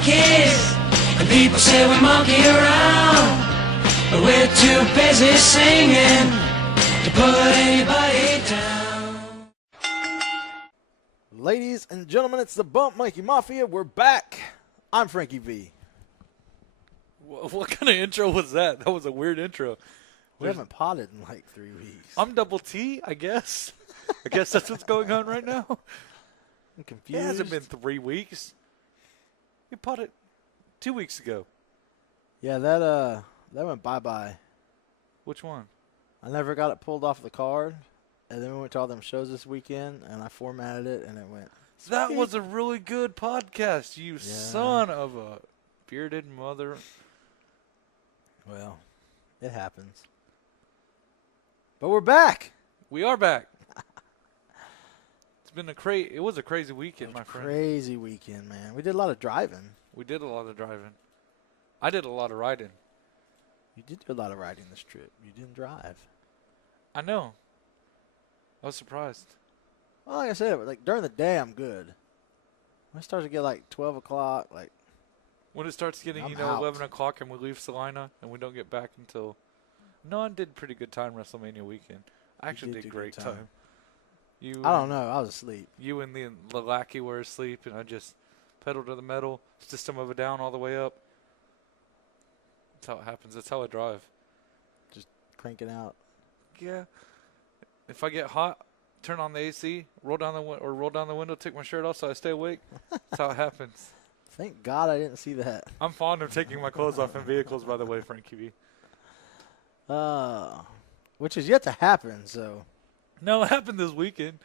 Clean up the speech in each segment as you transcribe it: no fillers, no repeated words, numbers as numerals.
monkeys, and people say we monkey around, but we're too busy singing to put anybody down. Ladies and gentlemen, it's the Bump Mikey Mafia. We're back. I'm Frankie V. What kind of intro was that? That was a weird intro. We haven't potted in like 3 weeks. I'm Double T, I guess. I guess that's what's going on right now. I'm confused. It hasn't been 3 weeks. We potted 2 weeks ago. Yeah, that went bye-bye. Which one? I never got it pulled off the card, and then we went to all them shows this weekend, and I formatted it, and it went. That was a really good podcast, you son of a bearded mother. Well, it happens. But we're back. We are back. It's been it was a crazy weekend, my friend. Crazy weekend, man. We did a lot of driving. We did a lot of driving. I did a lot of riding. You did do a lot of riding this trip. You didn't drive. I know. I was surprised. Well, like I said, like during the day, I'm good. When it starts to get like 12 o'clock, like. When it starts getting, I'm 11 o'clock and we leave Salina and we don't get back until. No, I did pretty good time WrestleMania weekend. I actually did great time. I don't know. I was asleep. You and the lackey were asleep, and I just pedal to the metal, system of a down all the way up. That's how it happens. That's how I drive. Just cranking out. Yeah. If I get hot, turn on the AC, roll down the window, take my shirt off so I stay awake. That's how it happens. Thank God I didn't see that. I'm fond of taking my clothes off in vehicles, by the way, Frankie V. Which is yet to happen, so. No, it happened this weekend.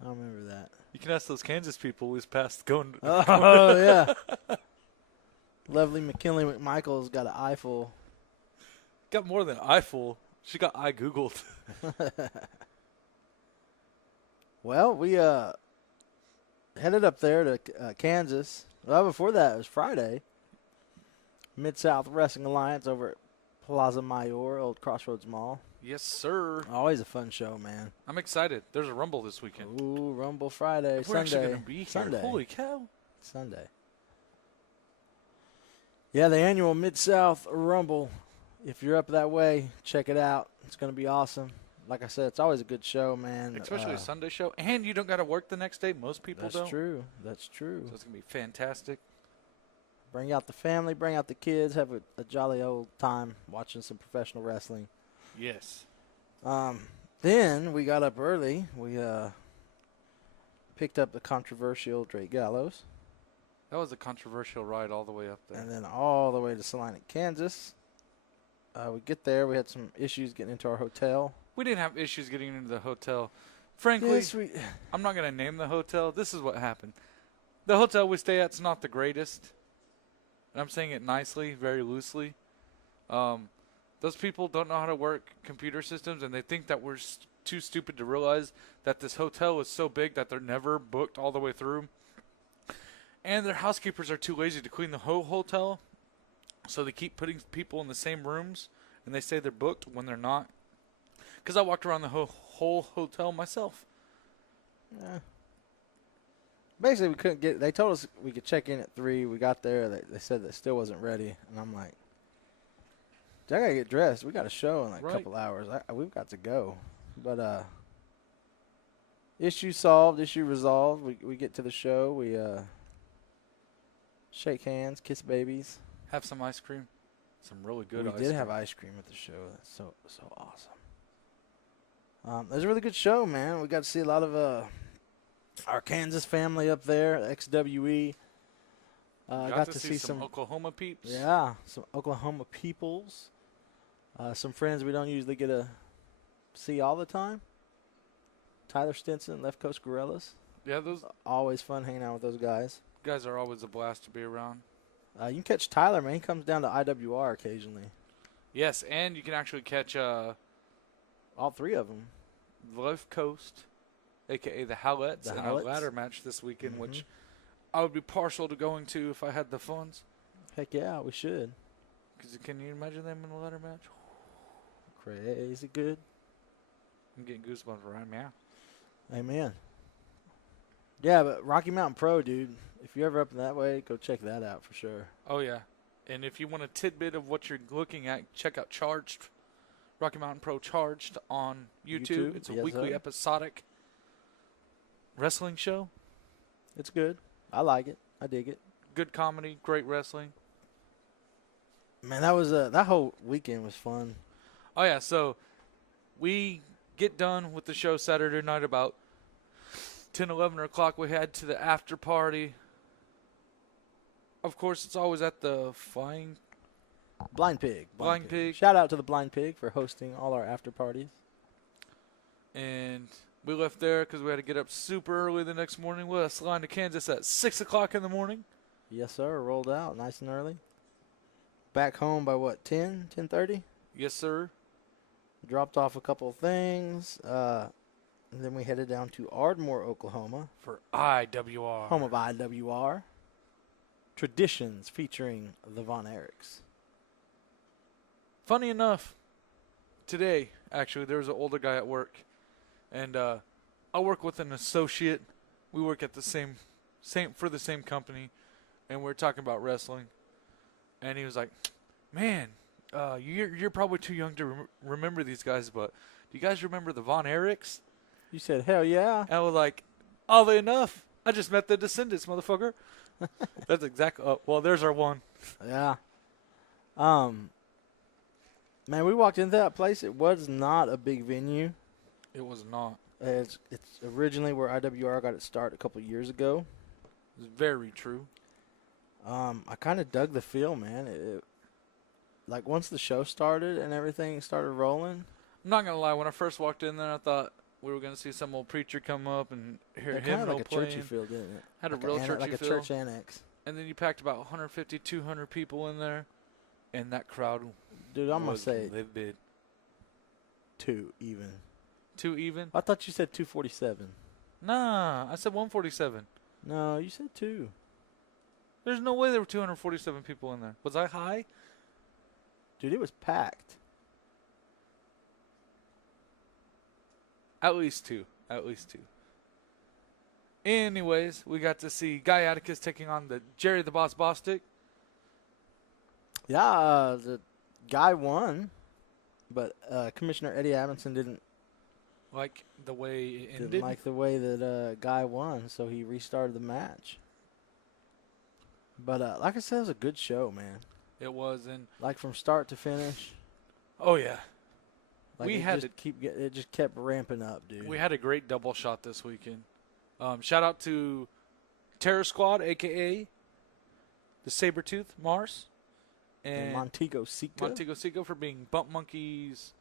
I don't remember that. You can ask those Kansas people who's past going. Oh, yeah. Lovely McKinley McMichael's got an eyeful. Got more than eyeful. She got eye Googled. Well, we headed up there to Kansas. Well, before that, it was Friday. Mid-South Wrestling Alliance over at Plaza Mayor, Old Crossroads Mall. Yes, sir. Always a fun show, man. I'm excited. There's a Rumble this weekend. Ooh, Rumble Friday. We're Sunday. actually going to be here. Sunday. Holy cow. Sunday. Yeah, the annual Mid-South Rumble. If you're up that way, check it out. It's going to be awesome. Like I said, it's always a good show, man. Especially a Sunday show. And you don't got to work the next day. Most people don't. That's true. That's true. So it's going to be fantastic. Bring out the family, bring out the kids, have a jolly old time watching some professional wrestling. Yes. Then we got up early. We picked up the controversial Drake Gallows. That was a controversial ride all the way up there. And then all the way to Salina, Kansas. We get there. We had some issues getting into our hotel. We didn't have issues getting into the hotel. Frankly, Yes, I'm not going to name the hotel. This is what happened. The hotel we stay at's not the greatest. And I'm saying it nicely, very loosely. Those people don't know how to work computer systems, and they think that we're too stupid to realize that this hotel is so big that they're never booked all the way through. And their housekeepers are too lazy to clean the whole hotel, so they keep putting people in the same rooms, and they say they're booked when they're not. Because I walked around the whole hotel myself. Yeah. Basically, we couldn't get. They told us we could check in at 3. We got there. They said that still wasn't ready, and I'm like, I gotta get dressed. We got a show in like a couple hours. We've got to go. But issue solved, issue resolved. We get to the show. We shake hands, kiss babies, have some ice cream, some really good. We did have ice cream at the show. That's so awesome. It was a really good show, man. We got to see a lot of our Kansas family up there, XWE. Got to see some Oklahoma peeps. Yeah, some Oklahoma peoples. Some friends we don't usually get to see all the time. Tyler Stinson, Left Coast Gorillas. Yeah, those always fun hanging out with those guys. Guys are always a blast to be around. You can catch Tyler, man. He comes down to IWR occasionally. Yes, and you can actually catch all 3 of them. Left Coast, a.k.a. the Howlettes, in a ladder match this weekend, which I would be partial to going to if I had the funds. Heck yeah, we should. Because can you imagine them in a ladder match? Crazy good. I'm getting goosebumps right now. Amen. Yeah, but Rocky Mountain Pro, dude, if you're ever up in that way, go check that out for sure. Oh, yeah. And if you want a tidbit of what you're looking at, check out Charged, Rocky Mountain Pro Charged on YouTube. It's a weekly episodic wrestling show. It's good. I like it. I dig it. Good comedy, great wrestling. Man, that was that whole weekend was fun. Oh, yeah, so we get done with the show Saturday night about 10, 11 o'clock. We head to the after party. Of course, it's always at the Flying Blind Pig. Blind Pig. Shout out to the Blind Pig for hosting all our after parties. And we left there because we had to get up super early the next morning. We had to fly to Kansas at 6 o'clock in the morning. Yes, sir. Rolled out nice and early. Back home by what, 10, 10:30? Yes, sir. Dropped off a couple of things. And then we headed down to Ardmore, Oklahoma. For IWR. Home of IWR. Traditions featuring the Von Erichs. Funny enough, today, actually, there was an older guy at work. And I work with an associate. We work at the same for the same company. And we're talking about wrestling. And he was like, man, you're probably too young to remember these guys, but do you guys remember the Von Erichs? You said, hell yeah. And I was like, oddly enough, I just met the Descendants, motherfucker. That's exactly. Well, there's our one. Yeah. Man, we walked into that place. It was not a big venue. It was not. It's originally where IWR got its start a couple years ago. It's very true. I kind of dug the feel, man. Like once the show started and everything started rolling. I'm not gonna lie. When I first walked in there, I thought we were gonna see some old preacher come up and hear him kind of role like a playing. churchy feel, didn't it? Had like a real churchy like feel. a church annex. And then you packed about 150, 200 people in there, and that crowd. Dude, I'm gonna was say livid. 2 even. 2 even? I thought you said 247. Nah, I said 147. No, you said 2. There's no way there were 247 people in there. Was I high? Dude, it was packed. At least 2. At least 2. Anyways, we got to see Guy Atticus taking on the Jerry the Boss Bostic. Yeah, the guy won, but Commissioner Eddie Amundsen didn't Like the way it ended. didn't like the way that guy won, so he restarted the match. But like I said, it was a good show, man. It was, and Like from start to finish. oh yeah, Like we it had just it just kept ramping up, dude. we had a great double shot this weekend. Shout out to Terror Squad, aka the Sabretooth Mars, and and Montego Seco. Montego Seco for being Bump Monkeys.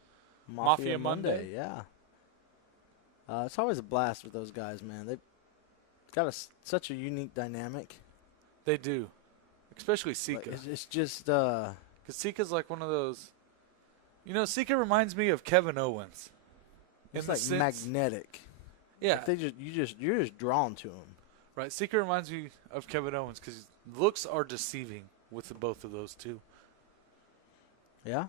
Mafia Mafia Monday. yeah. It's always a blast with those guys, man. They've got such a unique dynamic. They do, especially Like, Sika. it's just Because Sika's like one of those. You know, Sika reminds me of Kevin Owens. it's in the like sense- magnetic. Yeah, Like you're just drawn to them. right. Sika reminds me of Kevin Owens because looks are deceiving with the both of those two. Yeah.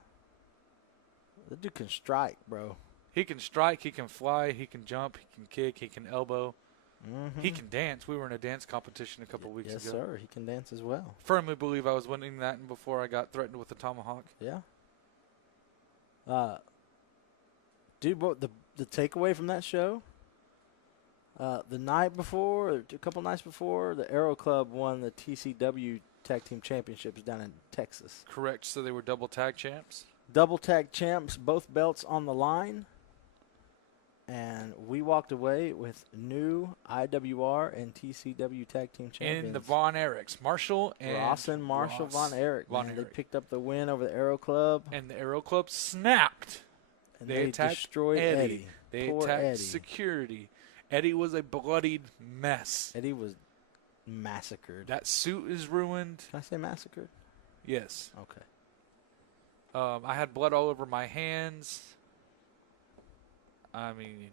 That dude can strike, bro. He can strike, he can fly, he can jump, he can kick, he can elbow, Mm-hmm. he can dance. We were in a dance competition a couple weeks yes, ago. sir. He can dance as well. Firmly believe I was winning that and before I got threatened with a tomahawk. Yeah. Dude, what the takeaway from that show? The night before, or a couple nights before, the Aero Club won the TCW Tag Team Championships down in Texas. Correct. So they were double tag champs. Double tag champs, both belts on the line. And we walked away with new IWR and TCW Tag Team Champions. In the Von Erichs, Marshall and Ross and Marshall Ross Von Erich. Von Man, they Erich. picked up the win over the Aero Club. And the Aero Club snapped. And They attacked destroyed Eddie. They Poor attacked Eddie. security. Eddie was a bloodied mess. Eddie was massacred. That suit is ruined. Can I say massacred? Yes. Okay. I had blood all over my hands. I mean,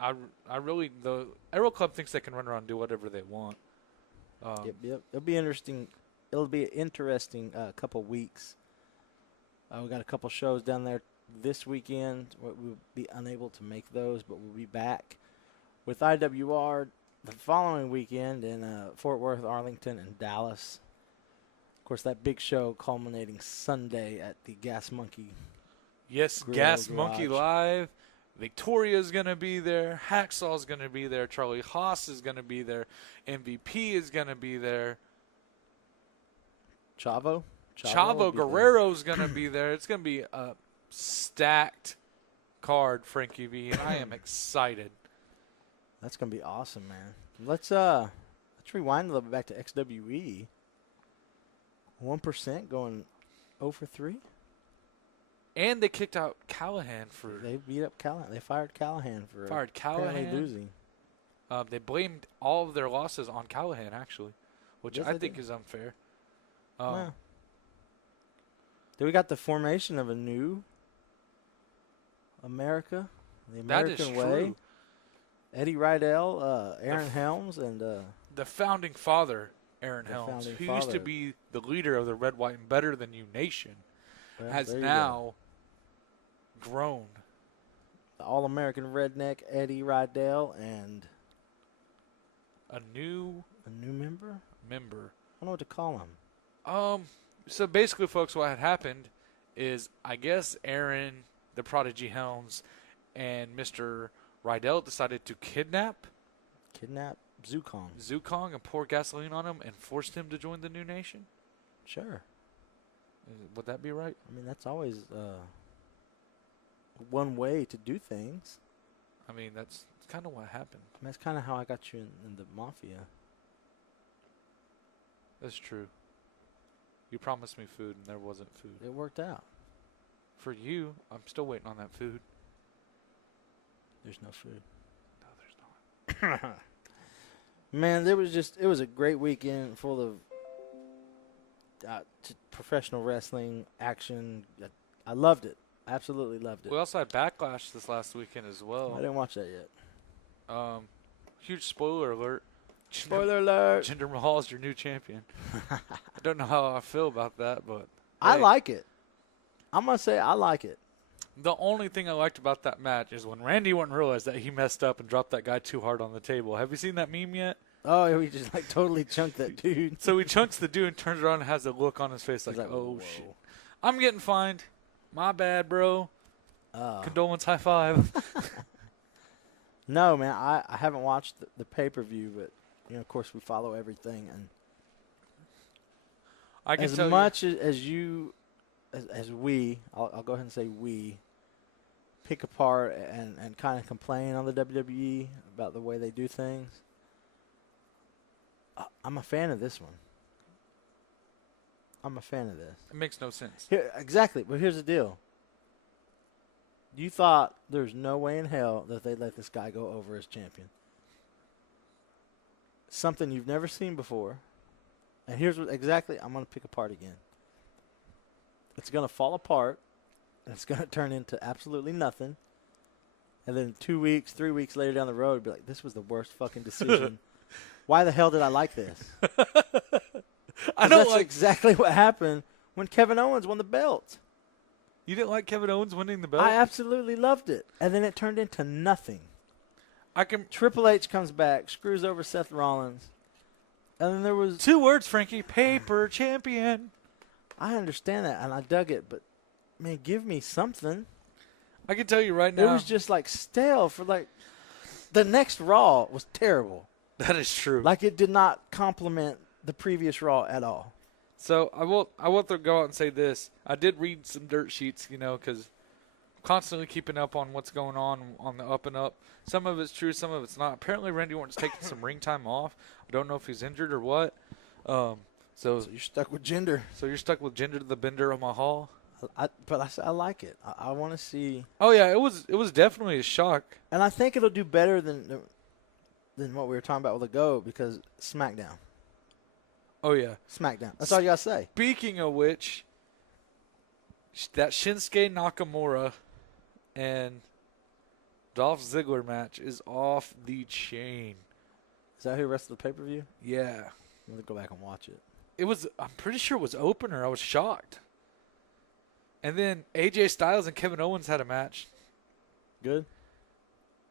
I really, the Aero Club thinks they can run around and do whatever they want. Yep. It'll be interesting. It'll be an interesting couple weeks. We got a couple shows down there this weekend. We'll be unable to make those, but we'll be back with IWR the following weekend in Fort Worth, Arlington, and Dallas. Of course, that big show culminating Sunday at the Gas Monkey. Yes, Grill Gas Monkey Garage. Live. Victoria's going to be there. Hacksaw's going to be there. Charlie Haas is going to be there. MVP is going to be there. Chavo Chavo Guerrero's going to be there. It's going to be a stacked card, Frankie V, and I am excited. That's gonna be awesome, man. Let's rewind a little bit back to XWE. 1% going 0 for 3. And they kicked out Callahan for They beat up Callahan. They fired Callahan for fired apparently Callahan. losing. They blamed all of their losses on Callahan, actually, which Yes, I they think did. is unfair. Wow. Then we got the formation of a new America, the That American is way. true. Eddie Rydell, Aaron Helms, and The founding father, Aaron The Helms, founding who used to father. be the leader of the Red, White, and Better Than You Nation, well, has there you go. now grown. The All-American redneck Eddie Rydell and A new a new member. member. I don't know what to call him. So basically, folks, what had happened is, I guess Aaron, the Prodigy Helms, and Mr. Rydell decided to kidnap Kidnap Zukong. Zukong and pour gasoline on him and forced him to join the new nation. Sure. Would that be right? I mean, that's always one way to do things. I mean, that's kind of what happened. I mean, that's kind of how I got you in the mafia. That's true. You promised me food, and there wasn't food. It worked out. For you, I'm still waiting on that food. There's no food. No, there's not. Man, it was a great weekend full of professional wrestling action. I loved it. Absolutely loved it. We also had Backlash this last weekend as I well. didn't watch that yet. Huge spoiler alert. Spoiler alert. Jinder Mahal is your new champion. I don't know how I feel about that, but I hey, like it. I'm going to say I like it. The only thing I liked about that match is when Randy Orton realized that he messed up and dropped that guy too hard on the table. Have you seen that meme yet? Oh, we just like totally chunked that dude. So he chunks the dude and turns around and has a look on his face like, He's like, oh, whoa. shit. I'm getting fined. My bad, bro. Uh, Condolence high five. No, man, I haven't watched the pay-per-view, but, you know, of course, we follow everything. And I can as tell much as you, as we, I'll go ahead and say we, pick apart and kind of complain on the WWE about the way they do things, I'm a fan of this one. I'm a fan of this. it makes no sense. Here, exactly, but here's the deal. You thought there's no way in hell that they'd let this guy go over as champion. Something you've never seen before. And here's what exactly I'm going to pick apart again. It's going to fall apart, and it's going to turn into absolutely nothing. And then 2 weeks, 3 weeks later down the road, be like, this was the worst fucking decision. Why the hell did I like this? I don't That's like. exactly what happened when Kevin Owens won the belt. You didn't like Kevin Owens winning the belt? I absolutely loved it. And then it turned into nothing. I can. Triple H comes back, screws over Seth Rollins. And then there was... 2 words, Frankie. Paper champion. I understand that, and I dug it, but, man, give me something. I can tell you right now. It was just, like, stale for, like... The next Raw was terrible. That is true. Like, it did not complement the previous Raw at all. So I will go out and say this. I did read some dirt sheets, you know, because constantly keeping up on what's going on the up and up. Some of it's true, some of it's not. Apparently, Randy Orton's taking some ring time off. I don't know if he's injured or what. So you're stuck with gender. So you're stuck with Jinder the Bender of Mahal. But I like it. I want to see... Oh, yeah, it was definitely a shock. And I think it'll do better than what we were talking about with the GOAT, because SmackDown. Oh, yeah. SmackDown. That's all you got to say. Speaking of which, that Shinsuke Nakamura and Dolph Ziggler match is off the chain. Is that who wrestled the pay-per-view? Yeah. I'm going to go back and watch it. I'm pretty sure it was opener. I was shocked. And then AJ Styles and Kevin Owens had a match. Good?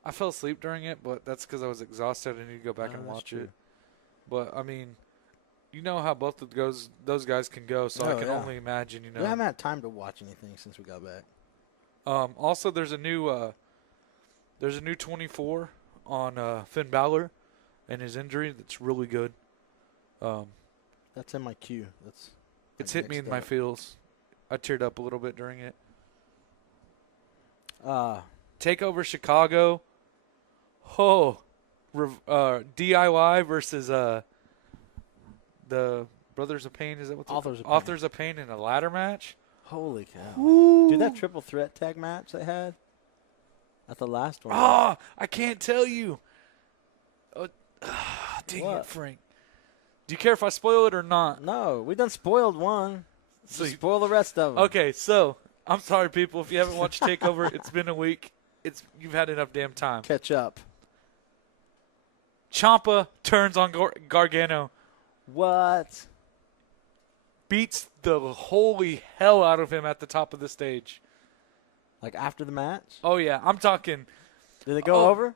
I fell asleep during it, but that's because I was exhausted. I need to go back and that's watch true. it. But, I mean, you know how both of those guys can go, so I Oh, can yeah. only imagine, you know. We haven't had time to watch anything since we got back. Also, there's a new 24 on Finn Balor and his injury that's really good. That's in my queue. That's It's like hit me next in my up. feels. I teared up a little bit during it. Uh, Takeover Chicago. Oh, DIY versus the Brothers of Pain. Is that what? Authors of Pain. Authors of Pain in a ladder match. Holy cow. Woo. Dude, that triple threat tag match they had at the last one. Oh, I can't tell you. Oh, dang What? it, Frank. Do you care if I spoil it or not? No, we done spoiled one. So Just spoil the rest of them. Okay, so I'm sorry, people. If you haven't watched Takeover, it's been a week. You've had enough damn time. Catch up. Ciampa turns on Gargano, What? beats the holy hell out of him at the top of the stage. Like after the match? Oh yeah, I'm talking. Did it go Oh. over?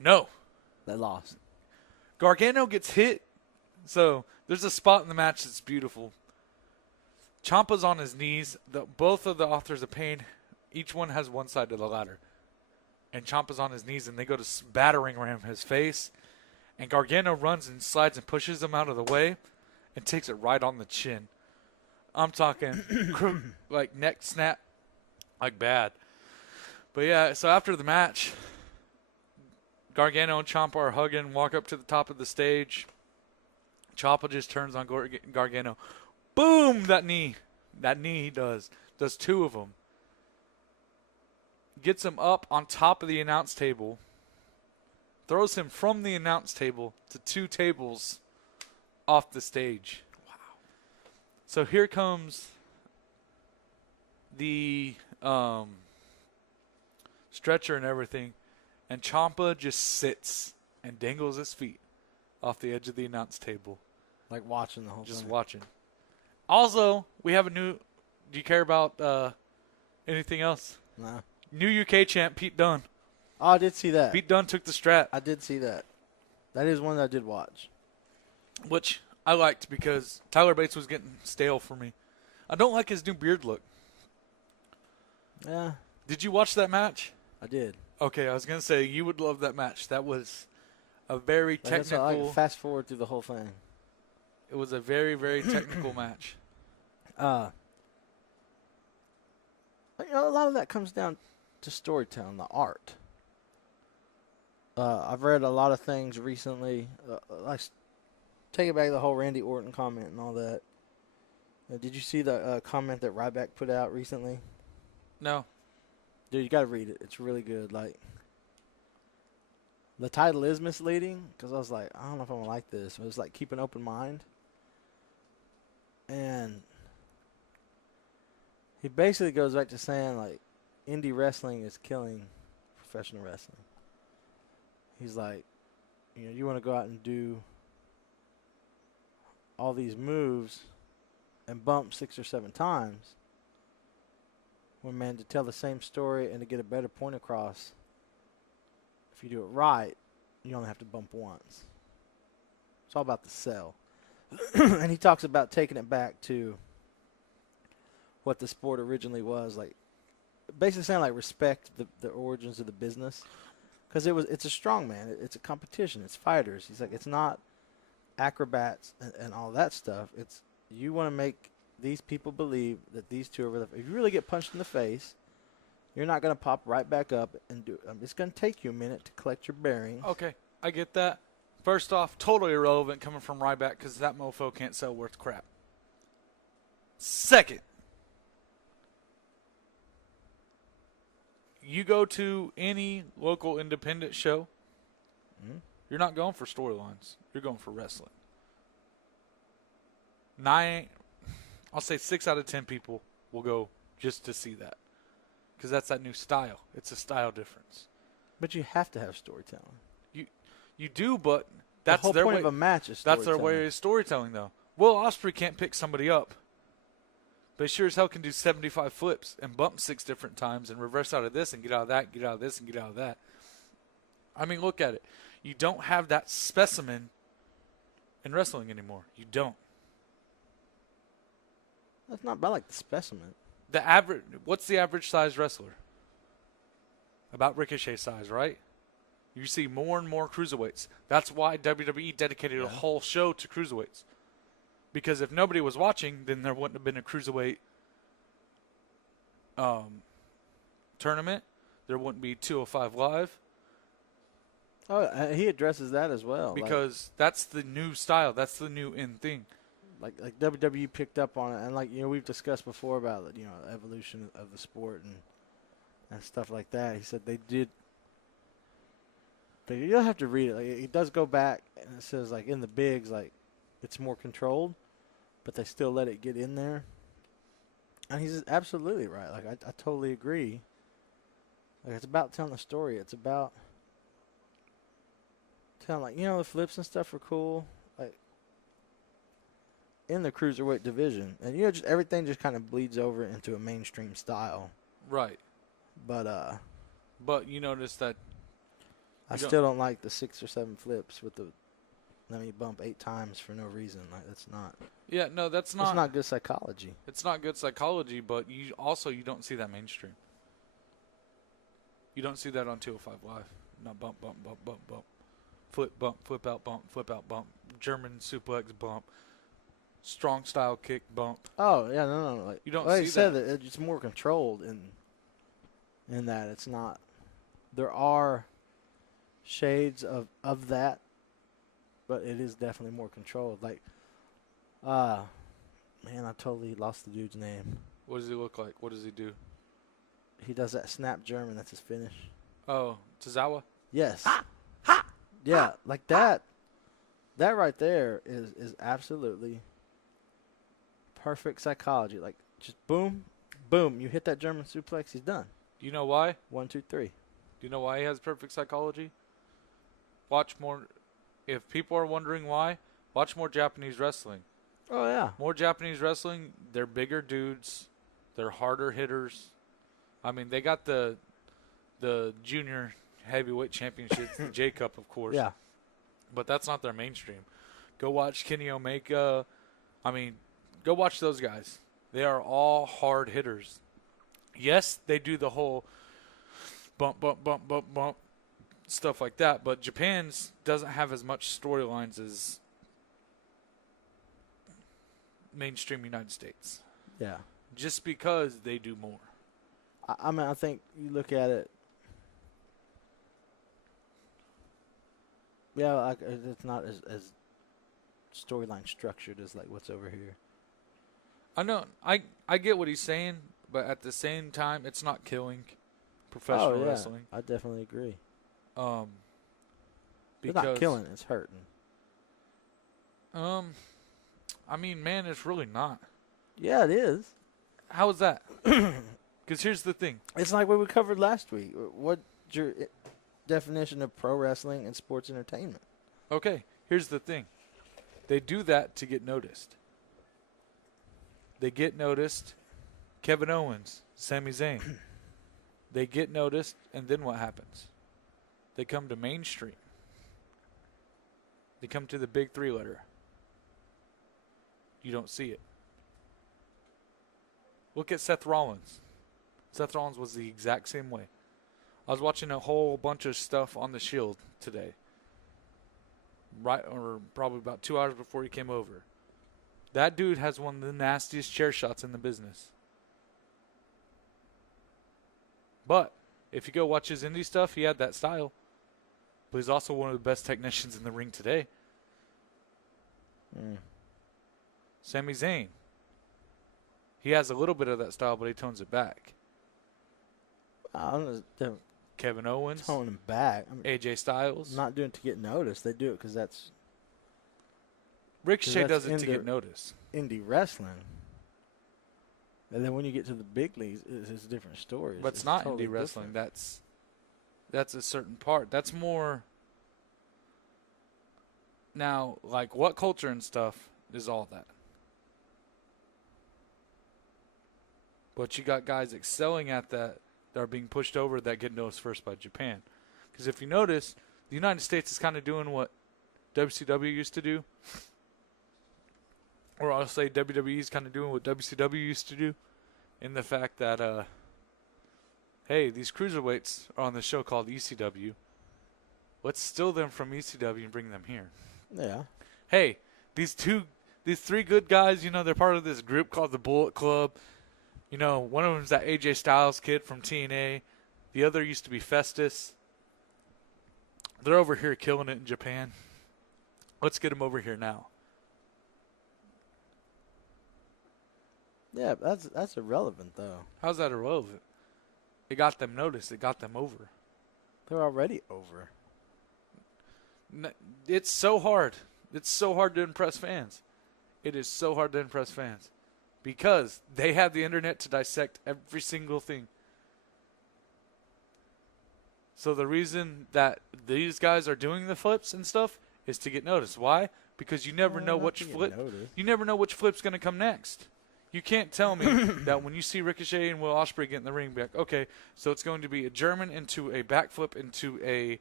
No, They lost. Gargano gets hit. So there's a spot in the match that's beautiful. Ciampa's on his knees. Both of the Authors of Pain, each one has one side of the ladder. And Ciampa's on his knees, and they go to battering ram his face. And Gargano runs and slides and pushes him out of the way and takes it right on the chin. I'm talking like neck snap, like bad. But yeah, so after the match, Gargano and Ciampa are hugging, walk up to the top of the stage. Ciampa just turns on Gargano. Boom! That knee he does two of them. Gets him up on top of the announce table. Throws him from the announce table to 2 tables off the stage. Wow. So here comes the stretcher and everything. And Ciampa just sits and dangles his feet off the edge of the announce table. Like watching the whole Just thing. watching. Also, we have a new... Do you care about anything else? Nah. New UK champ, Pete Dunne. Oh, I did see that. Pete Dunne took the strap, I did see that. That is one that I did watch. which I liked because Tyler Bates was getting stale for me. I don't like his new beard look. Yeah, Did you watch that match? I did. Okay, I was going to say, you would love that match. That was a very Like, that's why I technical... like fast forward through the whole thing. It was a very, very technical match. You know, a lot of that comes down to storytelling, the art. I've read a lot of things recently. Like, take it back to the whole Randy Orton comment and all that. Did you see the comment that Ryback put out recently? No. Dude, you got to read it. It's really good. Like, the title is misleading because I was like, I don't know if I'm going to like this. It was like, keep an open mind. And he basically goes back to saying, like, indie wrestling is killing professional wrestling. He's like, you know, you want to go out and do all these moves and bump 6 or 7 times. When, man, to tell the same story and to get a better point across, if you do it right, you only have to bump once. It's all about the sell. And he talks about taking it back to what the sport originally was, like basically saying like respect the origins of the business, because it's a strongman, it's a competition, it's fighters. He's like, it's not acrobats and all that stuff. It's you want to make these people believe that these two are. If you really get punched in the face, you're not going to pop right back up and do. It's going to take you a minute to collect your bearings. Okay, I get that. First off, totally irrelevant coming from Ryback because that mofo can't sell worth crap. Second, you go to any local independent show, you're not going for storylines. You're going for wrestling. I'll say 6 out of 10 people will go just to see that because that's that new style. It's a style difference. But you have to have storytelling. You do, but that's the whole their point way. of a match is That's storytelling. their way of storytelling, though. Will Ospreay can't pick somebody up, but he sure as hell can do 75 flips and bump 6 different times and reverse out of this and get out of that, get out of this and get out of that. I mean, look at it. You don't have that specimen in wrestling anymore. You don't. That's not about like the specimen. The average. What's the average size wrestler? About Ricochet size, right? You see more and more cruiserweights. That's why WWE dedicated a whole show to cruiserweights. Because if nobody was watching, then there wouldn't have been a cruiserweight tournament. There wouldn't be 205 Live. Oh, he addresses that as well. Because that's the new style. That's the new in thing. Like WWE picked up on it, and like we've discussed before about the evolution of the sport and stuff like that. He said they did. But you don't have to read it. Like, it does go back, and it says like in the bigs, like it's more controlled, but they still let it get in there. And he's absolutely right. Like I totally agree. Like it's about telling the story. It's about telling like the flips and stuff are cool. Like in the cruiserweight division, and just everything just kind of bleeds over into a mainstream style. Right. But you notice that I still don't like the 6 or 7 flips with the let me bump 8 times for no reason. Like that's not. Yeah, no, that's not. It's not good psychology. It's not good psychology, but you don't see that mainstream. You don't see that on 205 Live. No bump, bump, bump, bump, bump. Flip out, bump. German suplex, bump. Strong style kick, bump. Oh yeah, no. Like, you don't like see I said, that. It's more controlled in that it's not. There are shades of that, but it is definitely more controlled. Like, man, I totally lost the dude's name. What does he look like? What does he do? He does that snap German. That's his finish. Oh, Tozawa? Yes. Ha! Yeah, like that. That right there is absolutely perfect psychology. Like, just boom, boom. You hit that German suplex, he's done. Do you know why? 1, 2, 3. Do you know why he has perfect psychology? Watch more. If people are wondering why, watch more Japanese wrestling. Oh, yeah. More Japanese wrestling, they're bigger dudes. They're harder hitters. I mean, they got the junior heavyweight championships, the J Cup, of course. Yeah. But that's not their mainstream. Go watch Kenny Omega. I mean, go watch those guys. They are all hard hitters. Yes, they do the whole bump, bump, bump, bump, bump, stuff like that. But Japan's doesn't have as much storylines as mainstream United States. Yeah. Just because they do more. I mean, I think you look at it. Yeah, like, it's not as storyline structured as like what's over here. I know. I get what he's saying, but at the same time, it's not killing professional wrestling. I definitely agree. Because It's not killing; it's hurting. I mean, man, it's really not. Yeah, it is. How is that? Because here's the thing. It's like what we covered last week. What's your definition of pro wrestling and sports entertainment? Okay, here's the thing. They do that to get noticed. They get noticed. Kevin Owens, Sami Zayn. They get noticed, and then what happens? They come to mainstream. They come to the big 3 letter. You don't see it. Look at Seth Rollins. Seth Rollins was the exact same way. I was watching a whole bunch of stuff on the Shield today. Right, or probably about 2 hours before he came over. That dude has one of the nastiest chair shots in the business. But if you go watch his indie stuff, he had that style. But he's also one of the best technicians in the ring today. Sami Zayn. He has a little bit of that style, but he tones it back. Kevin Owens. Tone him back. I mean, AJ Styles. not doing it to get noticed. They do it because that's Ricochet does it that's to get noticed. indie wrestling. And then when you get to the big leagues, it's a different story. But it's not indie wrestling. different. That's a certain part. That's more. Now, like what culture and stuff is all that. But you got guys excelling at that are being pushed over that get noticed first by Japan. Because if you notice, the United States is kind of doing what WCW used to do. Or I'll say WWE is kind of doing what WCW used to do. In the fact that, hey, these cruiserweights are on the show called ECW. Let's steal them from ECW and bring them here. Yeah. Hey, these three good guys, they're part of this group called the Bullet Club. One of them's that AJ Styles kid from TNA. The other used to be Festus. They're over here killing it in Japan. Let's get them over here now. Yeah, that's irrelevant, though. How's that irrelevant? It got them noticed. It got them over. They're already over. It's so hard. It's so hard to impress fans. It is so hard to impress fans. Because they have the internet to dissect every single thing. So the reason that these guys are doing the flips and stuff is to get noticed. Why? Because you never know which flip. You never know which flip's going to come next. You can't tell me that when you see Ricochet and Will Ospreay get in the ring, be like, okay, so it's going to be a German into a backflip into a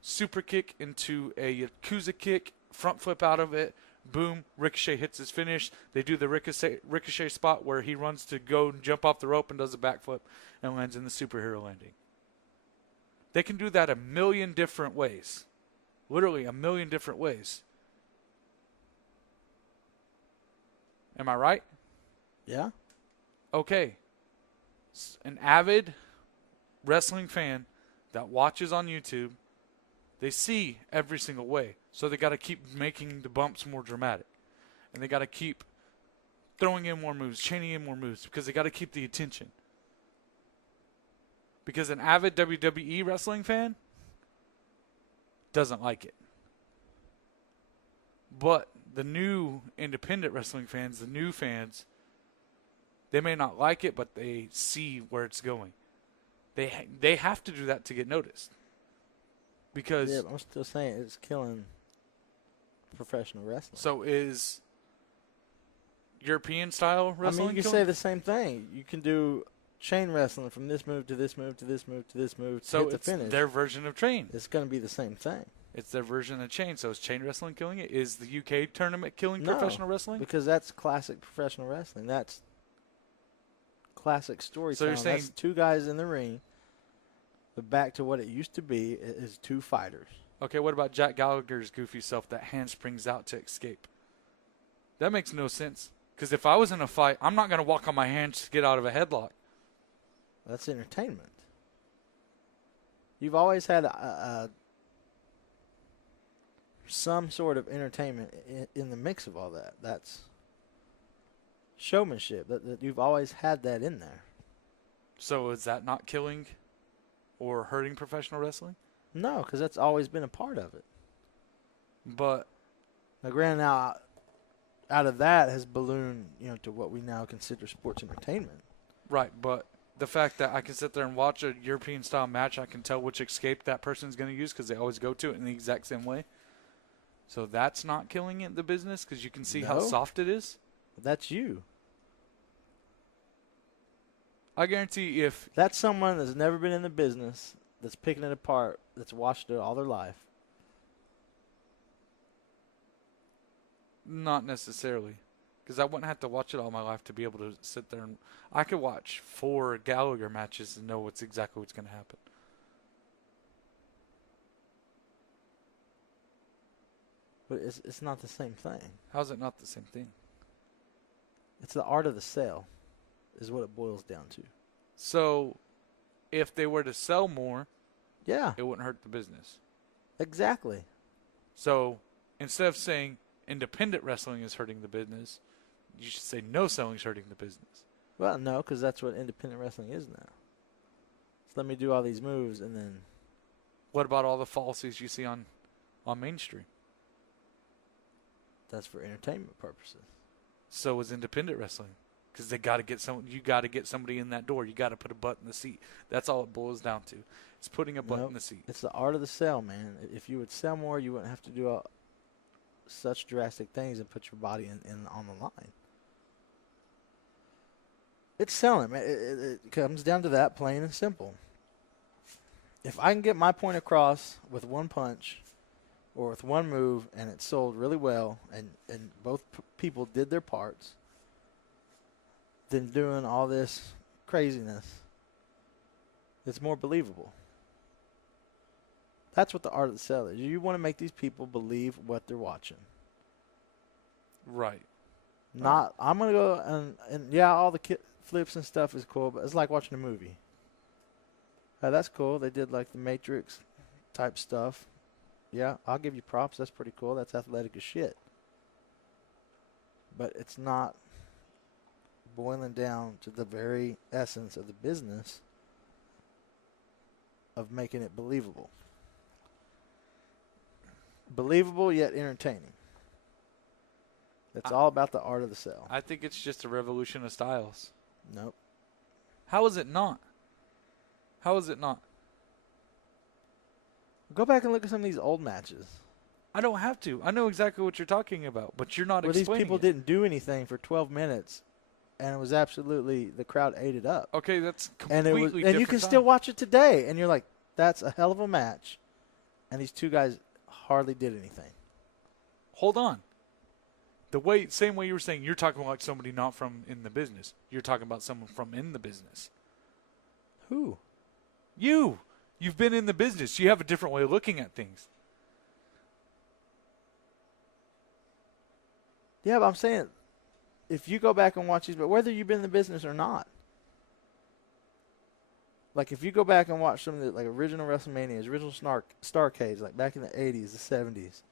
super kick into a Yakuza kick, front flip out of it. Boom, Ricochet hits his finish. They do the Ricochet spot where he runs to go and jump off the rope and does a backflip and lands in the superhero landing. They can do that a million different ways. Literally a million different ways. Am I right? Yeah. Okay. An avid wrestling fan that watches on YouTube, they see every single way. So they got to keep making the bumps more dramatic. And they got to keep throwing in more moves, chaining in more moves, because they got to keep the attention. Because an avid WWE wrestling fan doesn't like it. But the new independent wrestling fans, the new fans, they may not like it, but they see where it's going. They have to do that to get noticed. Because yeah, I'm still saying it's killing professional wrestling. So is European style wrestling? I mean, you can say the same thing. You can do chain wrestling from this move to this move to this move to this move to hit the finish. So it's their version of chain. It's going to be the same thing. It's their version of chain. So is chain wrestling killing it? Is the UK tournament killing professional wrestling? Because that's classic professional wrestling. That's classic storytelling. So you're saying that's two guys in the ring, but back to what it used to be is two fighters. Okay, what about Jack Gallagher's goofy self that handsprings out to escape? That makes no sense. Because if I was in a fight, I'm not going to walk on my hands to get out of a headlock. That's entertainment. You've always had some sort of entertainment in the mix of all that. That's showmanship. That you've always had that in there. So is that not killing or hurting professional wrestling? No, because that's always been a part of it. But now, granted, now out of that has ballooned, to what we now consider sports entertainment. Right, but the fact that I can sit there and watch a European-style match, I can tell which escape that person's going to use because they always go to it in the exact same way. So that's not killing it, the business, because you can see how soft it is? That's you. I guarantee if... That's someone that's never been in the business, that's picking it apart, that's watched it all their life. Not necessarily. Because I wouldn't have to watch it all my life to be able to sit there and... I could watch 4 Gallagher matches and know exactly what's going to happen. But it's not the same thing. How's it not the same thing? It's the art of the sale is what it boils down to. So, if they were to sell more, yeah, it wouldn't hurt the business. Exactly. So, instead of saying independent wrestling is hurting the business, you should say no selling is hurting the business. Well, no, because that's what independent wrestling is now. So let me do all these moves and then... What about all the falsies you see on mainstream? That's for entertainment purposes. So is independent wrestling. Because you got to get somebody in that door. You got to put a butt in the seat. That's all it boils down to. It's putting a butt in the seat. It's the art of the sell, man. If you would sell more, you wouldn't have to do such drastic things and put your body in on the line. It's selling, man. It comes down to that, plain and simple. if I can get my point across with one punch or with one move and it sold really well and both people did their parts, then doing all this craziness, it's more believable. That's what the art of the sell is. You want to make these people believe what they're watching. Right. Not, I'm going to go and yeah, all the flips and stuff is cool, but it's like watching a movie. That's cool. They did like the Matrix type stuff. Yeah, I'll give you props. That's pretty cool. That's athletic as shit. But it's not boiling down to the very essence of the business of making it believable. Believable yet entertaining. It's all about the art of the sell. I think it's just a revolution of styles. Nope. How is it not? How is it not? Go back and look at some of these old matches. I don't have to. I know exactly what you're talking about, but you're not where explaining these people it. didn't do anything for 12 minutes, and it was absolutely, the crowd ate it up. Okay, that's And completely it was, different. and you can still watch it today, and you're like, that's a hell of a match. And these two guys hardly did anything. Hold on. Same way you were saying, you're talking about like somebody not from in the business. You're talking about someone from in the business. Who? You. You've been in the business. You have a different way of looking at things. Yeah, but I'm saying, if you go back and watch these, but whether you've been in the business or not, like if you go back and watch some of the like original WrestleManias, original Starcades, like back in the 80s, the 70s,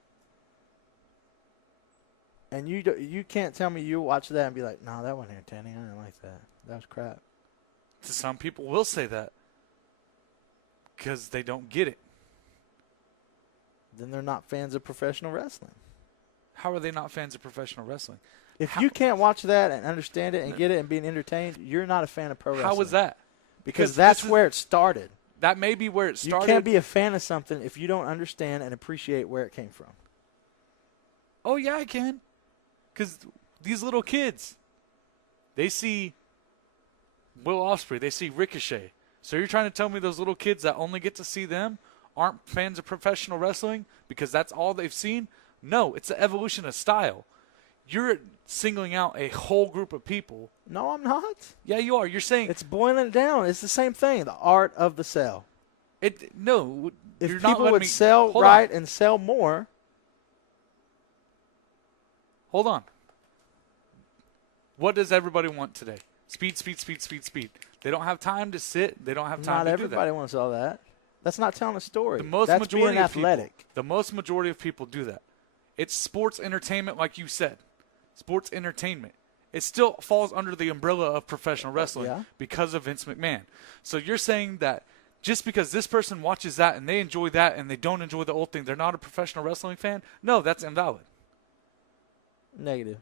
and you can't tell me you watch that and be like, no, that wasn't entertaining. I didn't like that. That was crap. To some people will say that because they don't get it. Then they're not fans of professional wrestling. How are they not fans of professional wrestling? If you can't watch that and understand it and get it and being entertained, you're not a fan of pro wrestling. How is that? Because that's where it started. That may be where it started. You can't be a fan of something if you don't understand and appreciate where it came from. Oh, yeah, I can. Because these little kids, they see Will Ospreay, they see Ricochet. So you're trying to tell me those little kids that only get to see them aren't fans of professional wrestling because that's all they've seen? No, it's the evolution of style. You're singling out a whole group of people. No, I'm not. Yeah, you are. You're saying it's boiling it down. It's the same thing. The art of the sell. No, if you're people not would sell right and sell more. Hold on. What does everybody want today? Speed, speed, speed, speed, speed. They don't have time to sit. They don't have time to do that. Not everybody wants all that. That's not telling a story. That's being athletic. The most majority of people do that. It's sports entertainment, like you said. Sports entertainment. It still falls under the umbrella of professional wrestling because of Vince McMahon. So you're saying that just because this person watches that and they enjoy that and they don't enjoy the old thing, they're not a professional wrestling fan? No, that's invalid. Negative.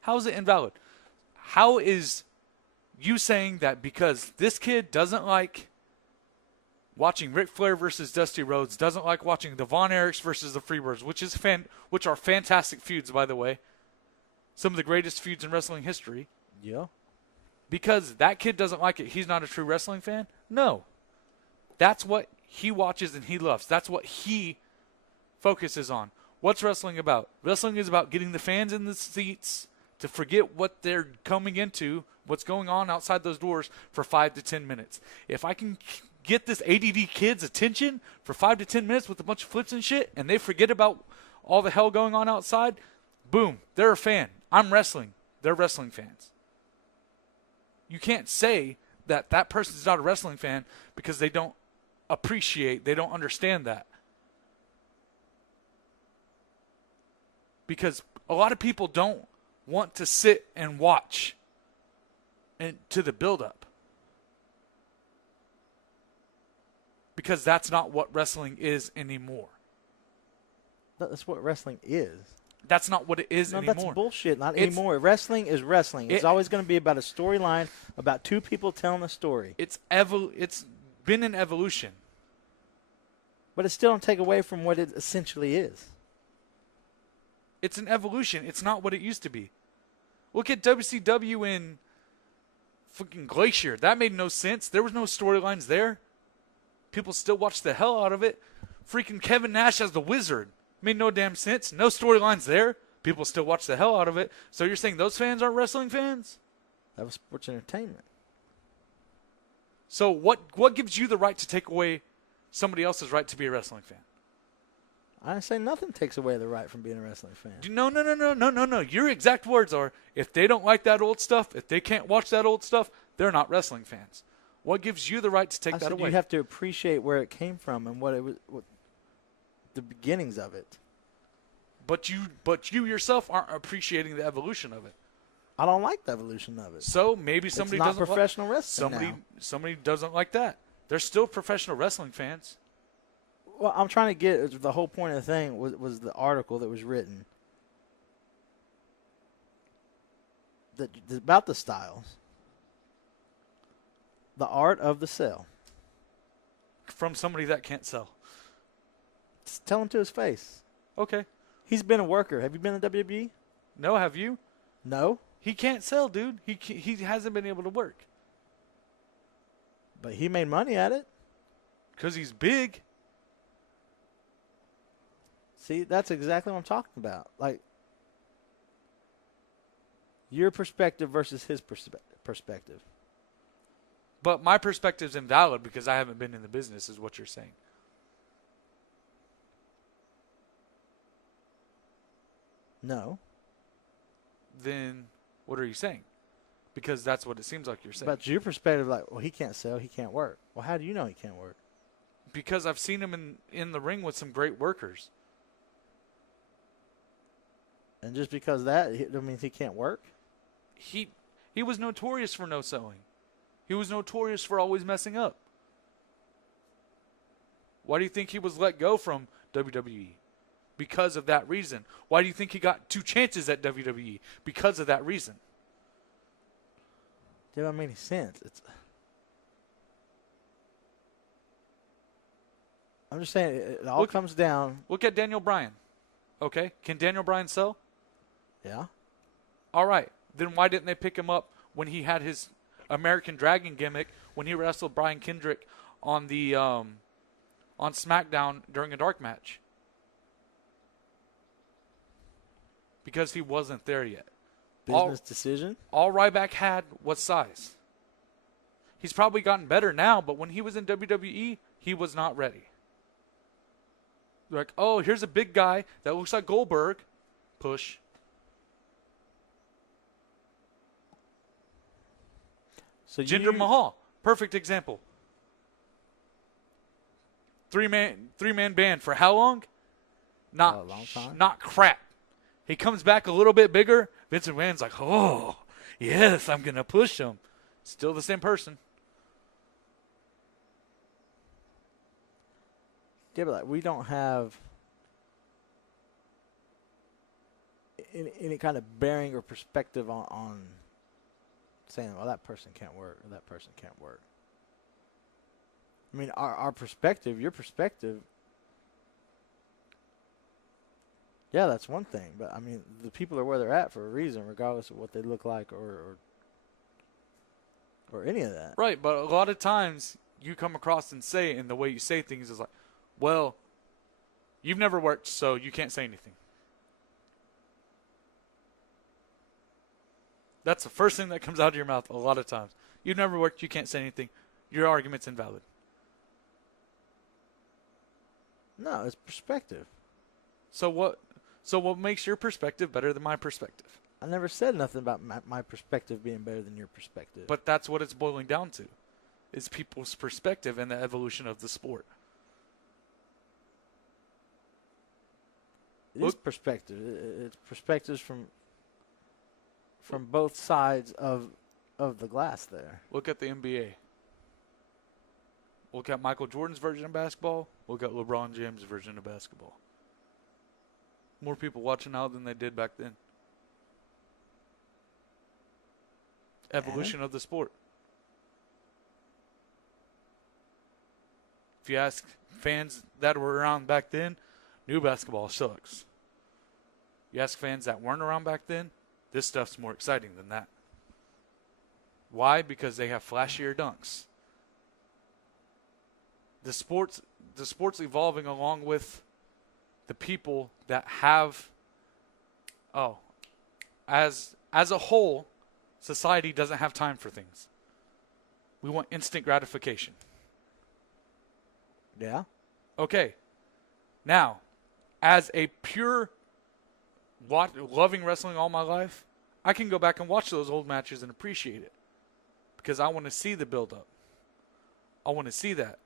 How is it invalid? How is you saying that because this kid doesn't like watching Ric Flair versus Dusty Rhodes, doesn't like watching the Von Erichs versus the Freebirds, which are fantastic feuds, by the way, some of the greatest feuds in wrestling history. Yeah. Because that kid doesn't like it, he's not a true wrestling fan? No. That's what he watches and he loves. That's what he focuses on. What's wrestling about? Wrestling is about getting the fans in the seats to forget what they're coming into, what's going on outside those doors for 5 to 10 minutes. If I can get this ADD kid's attention for 5 to 10 minutes with a bunch of flips and shit, and they forget about all the hell going on outside, boom, they're a fan. I'm wrestling. They're wrestling fans. You can't say that that person's not a wrestling fan because they don't appreciate, they don't understand that. Because a lot of people don't want to sit and watch and to the build-up. Because that's not what wrestling is anymore. That's what wrestling is. That's not what it is anymore. No, that's bullshit. Not anymore. Wrestling is wrestling. It's always going to be about a storyline, about two people telling a story. It's been an evolution. But it still don't take away from what it essentially is. It's an evolution. It's not what it used to be. Look at WCW in fucking Glacier. That made no sense. There was no storylines there. People still watch the hell out of it. Freaking Kevin Nash as the Wizard. Made no damn sense. No storylines there. People still watch the hell out of it. So you're saying those fans aren't wrestling fans? That was sports entertainment. So what gives you the right to take away somebody else's right to be a wrestling fan? I didn't say nothing takes away the right from being a wrestling fan. No. Your exact words are, if they don't like that old stuff, if they can't watch that old stuff, they're not wrestling fans. What gives you the right to take that away? You have to appreciate where it came from and what the beginnings of it. But you yourself aren't appreciating the evolution of it. I don't like the evolution of it. So maybe somebody it's not doesn't professional wrestling. Somebody doesn't like that. They're still professional wrestling fans. Well, I'm trying to get the whole point of the thing was the article that was written about the styles, the art of the sell. From somebody that can't sell. Just tell him to his face. Okay. He's been a worker. Have you been in WWE? No, have you? No. He can't sell, dude. He hasn't been able to work. But he made money at it. Because he's big. See, that's exactly what I'm talking about. Like, your perspective versus his perspective. But my perspective's invalid because I haven't been in the business, is what you're saying. No. Then what are you saying? Because that's what it seems like you're saying. But your perspective, like, well, he can't sell, he can't work. Well, how do you know he can't work? Because I've seen him in the ring with some great workers. And just because that means he can't work? He was notorious for no selling. He was notorious for always messing up. Why do you think he was let go from WWE? Because of that reason. Why do you think he got 2 chances at WWE? Because of that reason. That doesn't make any sense. I'm just saying it all comes down. Look at Daniel Bryan. Okay, can Daniel Bryan sell? Yeah. All right. Then why didn't they pick him up when he had his American Dragon gimmick when he wrestled Brian Kendrick on the on SmackDown during a dark match? Because he wasn't there yet. Business decision? All Ryback had was size. He's probably gotten better now, but when he was in WWE, he was not ready. They're like, oh, here's a big guy that looks like Goldberg. Push. So Jinder Mahal, perfect example. Three-man band for how long? Not a long time. Not crap. He comes back a little bit bigger. Vince McMahon's like, oh, yes, I'm going to push him. Still the same person. Yeah, but we don't have any kind of bearing or perspective on saying, well, that person can't work or that person can't work. I mean, our perspective, your perspective, yeah, that's one thing. But, I mean, the people are where they're at for a reason, regardless of what they look like or any of that. Right, but a lot of times you come across and say, and the way you say things is like, well, you've never worked, so you can't say anything. That's the first thing that comes out of your mouth a lot of times. You've never worked, you can't say anything. Your argument's invalid. No, it's perspective. So what makes your perspective better than my perspective? I never said nothing about my perspective being better than your perspective. But that's what it's boiling down to, is people's perspective and the evolution of the sport. It is perspective. It's perspectives from both sides of the glass there. Look at the NBA. Look at Michael Jordan's version of basketball. Look at LeBron James' version of basketball. More people watching now than they did back then. Evolution of the sport. If you ask fans that were around back then, new basketball sucks. You ask fans that weren't around back then, this stuff's more exciting than that. Why? Because they have flashier dunks. the sport's evolving along with the people that have. Oh, as a whole, society doesn't have time for things. We want instant gratification. Yeah. Okay. Now, as a pure loving wrestling all my life, I can go back and watch those old matches and appreciate it because I want to see the build-up. I want to see that.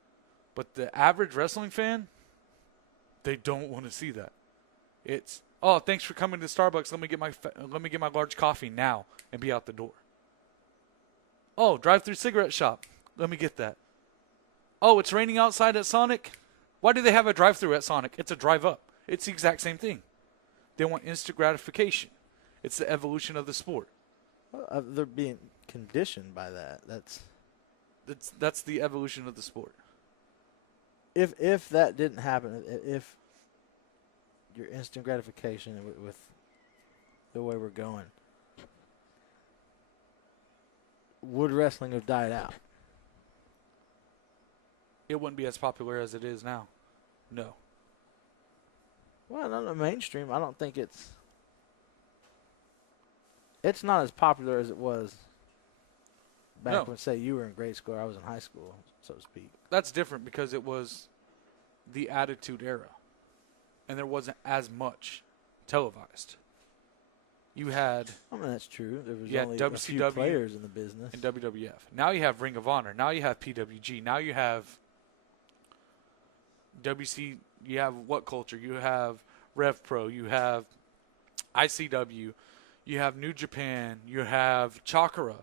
But the average wrestling fan, they don't want to see that. It's, oh, thanks for coming to Starbucks. Let me get my large coffee now and be out the door. Oh, drive-through cigarette shop. Let me get that. Oh, it's raining outside at Sonic. Why do they have a drive-through at Sonic? It's a drive-up. It's the exact same thing. They want instant gratification. It's the evolution of the sport. Well, they're being conditioned by that. That's the evolution of the sport. If that didn't happen, if your instant gratification with the way we're going, would wrestling have died out? It wouldn't be as popular as it is now. No. Well, not the mainstream. I don't think it's not as popular as it was back when, say, you were in grade school or I was in high school, so to speak. That's different because it was the Attitude Era, and there wasn't as much televised. You had... I mean, that's true. There was only WCW a few players in the business. And WWF. Now you have Ring of Honor. Now you have PWG. Now you have WC... You have What Culture? You have Rev Pro. You have ICW. You have New Japan. You have Chakra.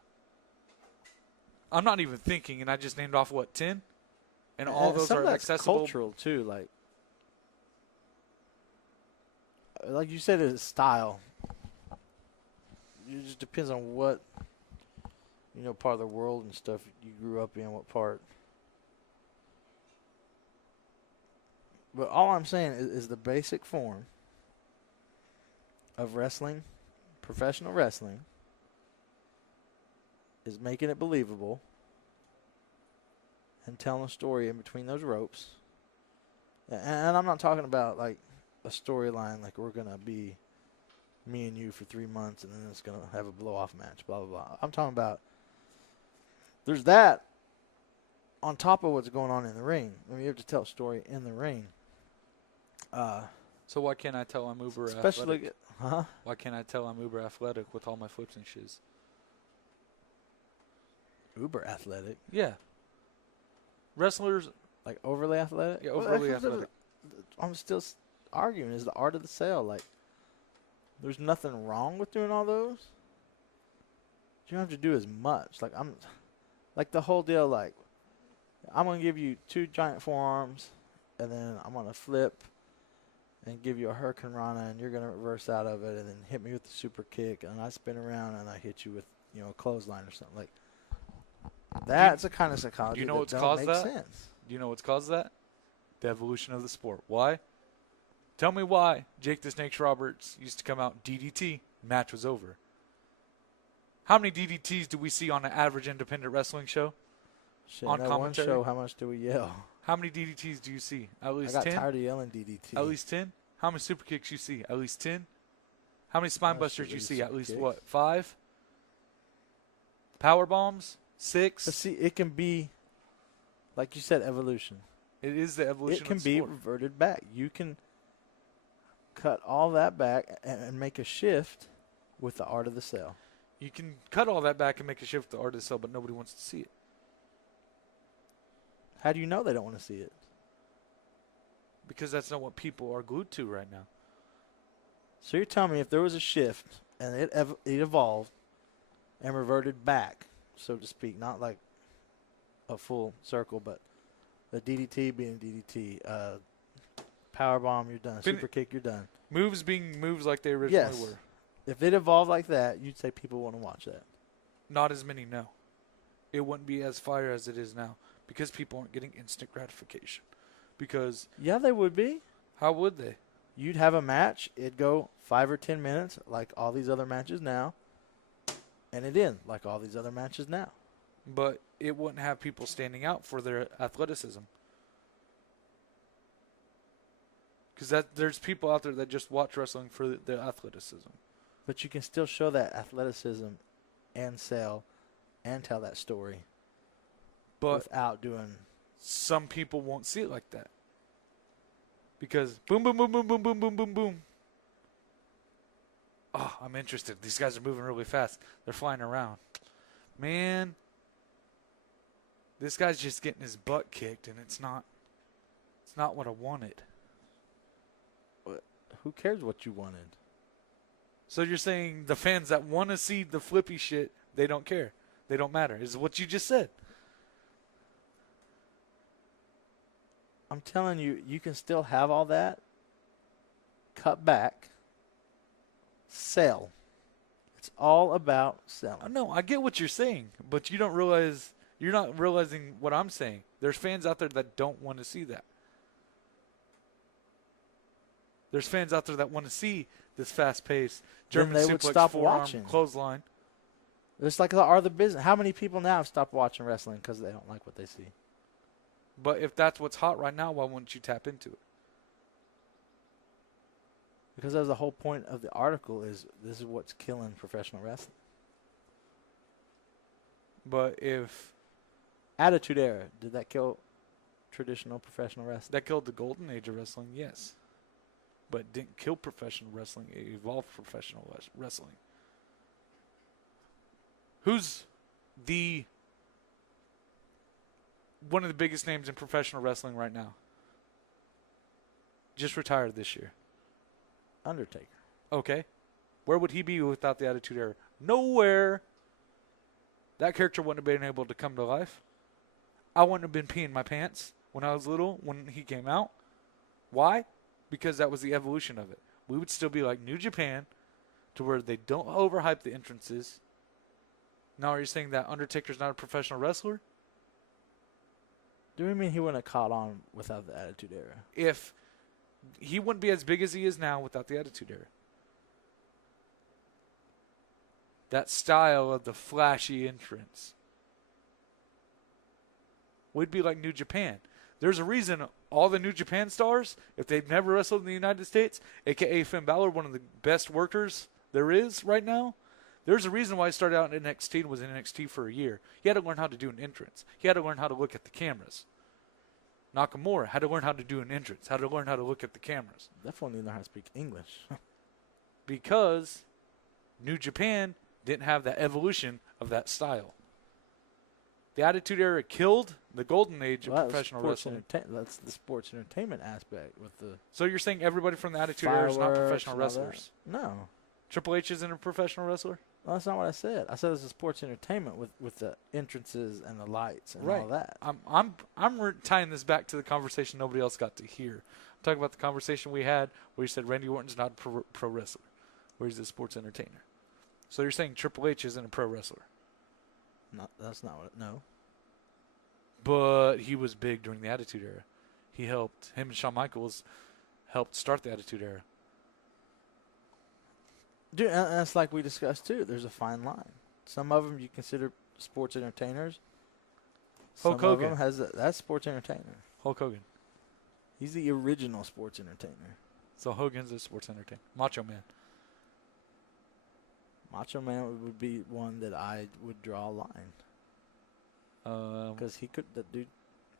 I'm not even thinking, and I just named off, 10? And all those some are of that's accessible. Cultural, too. Like you said, it's style. It just depends on what, part of the world and stuff you grew up in, what part. But all I'm saying is the basic form of wrestling, professional wrestling, is making it believable and telling a story in between those ropes. And I'm not talking about like a storyline like we're going to be me and you for 3 months and then it's going to have a blow-off match, blah, blah, blah. I'm talking about there's that on top of what's going on in the ring. I mean, you have to tell a story in the ring. So why can't I tell I'm uber especially athletic? Why can't I tell I'm uber athletic with all my flips and shiz? Uber athletic? Yeah. Wrestlers... Like overly athletic? Yeah, overly athletic. I'm still arguing is the art of the sale. Like, there's nothing wrong with doing all those. You don't have to do as much. Like the whole deal, like, I'm going to give you 2 giant forearms, and then I'm going to flip and give you a Hurricane Rana, and you're going to reverse out of it, and then hit me with the super kick, and I spin around, and I hit you with, a clothesline or something. Like, that's a kind of psychology do you know that what's don't caused make that? sense. Do you know what's caused that? The evolution of the sport. Why? Tell me why Jake the Snake Roberts used to come out DDT, match was over. How many DDTs do we see on an average independent wrestling show? Shit, on that commentary? one show, how much do we yell? How many DDTs do you see? At least I 10? got tired of yelling DDT. At least 10? How many super kicks you see? At least 10? How many spine busters you see? At least, 5? Power bombs? 6? But see, it can be, like you said, evolution. It is the evolution It can of the be sport. reverted back. You can cut all that back and make a shift with the art of the sale. You can cut all that back and make a shift to the art of the sell, but nobody wants to see it. How do you know they don't want to see it? Because that's not what people are glued to right now. So you're telling me if there was a shift and it evolved and reverted back, so to speak, not like a full circle, but the DDT being DDT, power bomb, you're done. Super kick, you're done. Moves being moves like they originally Yes. were. If it evolved like that, you'd say people want to watch that. Not as many, no. It wouldn't be as fire as it is now because people aren't getting instant gratification. Because Yeah, they would be. how would they? You'd have a match. It'd go 5 or 10 minutes like all these other matches now. And it'd end like all these other matches now. But it wouldn't have people standing out for their athleticism. Because there's people out there that just watch wrestling for the athleticism. But you can still show that athleticism and sell and tell that story But without doing. some people won't see it like that. Because boom, boom, boom, boom, boom, boom, boom, boom, boom. Oh, I'm interested. These guys are moving really fast. They're flying around. Man, this guy's just getting his butt kicked, and it's not what I wanted. Who cares what you wanted? So you're saying the fans that want to see the flippy shit, they don't care. They don't matter. Is what you just said. I'm telling you, you can still have all that. Cut back. Sell. It's all about selling. No, I get what you're saying, but you're not realizing what I'm saying. There's fans out there that don't want to see that. There's fans out there that want to see this fast-paced German Then they would suplex, stop forearm, watching. clothesline. It's like the business. How many people now have stopped watching wrestling because they don't like what they see? But if that's what's hot right now, why wouldn't you tap into it? Because that was the whole point of the article is this is what's killing professional wrestling. But if Attitude Era, did that kill traditional professional wrestling? that killed the golden age of wrestling, yes. But it didn't kill professional wrestling. It evolved professional wrestling. Who's one of the biggest names in professional wrestling right now? Just retired this year. Undertaker. Okay. Where would he be without the Attitude Era? Nowhere. That character wouldn't have been able to come to life. I wouldn't have been peeing my pants when I was little, when he came out. Why? Because that was the evolution of it. We would still be like New Japan, to where they don't overhype the entrances. Now, are you saying that Undertaker's not a professional wrestler? Do we mean he wouldn't have caught on without the Attitude Era? If he wouldn't be as big as he is now without the Attitude Era. That style of the flashy entrance. We'd be like New Japan. There's a reason all the New Japan stars, if they've never wrestled in the United States, a.k.a. Finn Balor, one of the best workers there is right now, there's a reason why he started out in NXT and was in NXT for a year. He had to learn how to do an entrance. He had to learn how to look at the cameras. Nakamura had to learn how to do an entrance, had to learn how to look at the cameras. Definitely need to know how to speak English. Because New Japan didn't have that evolution of that style. The Attitude Era killed the golden age of professional wrestling. That's the sports entertainment aspect with the. So you're saying everybody from the Attitude Era is not professional wrestlers? No. Triple H isn't a professional wrestler? Well, that's not what I said. I said it's a sports entertainment with the entrances and the lights and all that. I'm tying this back to the conversation nobody else got to hear. I'm talking about the conversation we had where you said Randy Orton's not a pro wrestler, where he's a sports entertainer. So you're saying Triple H isn't a pro wrestler? That's not what. No. But he was big during the Attitude Era. Him and Shawn Michaels helped start the Attitude Era. Dude, and that's like we discussed too. There's a fine line. Some of them you consider sports entertainers. Hulk Hogan. Some of them that's sports entertainer. Hulk Hogan. He's the original sports entertainer. So Hogan's a sports entertainer. Macho Man. Macho Man would be one that I would draw a line. Because he could, the dude.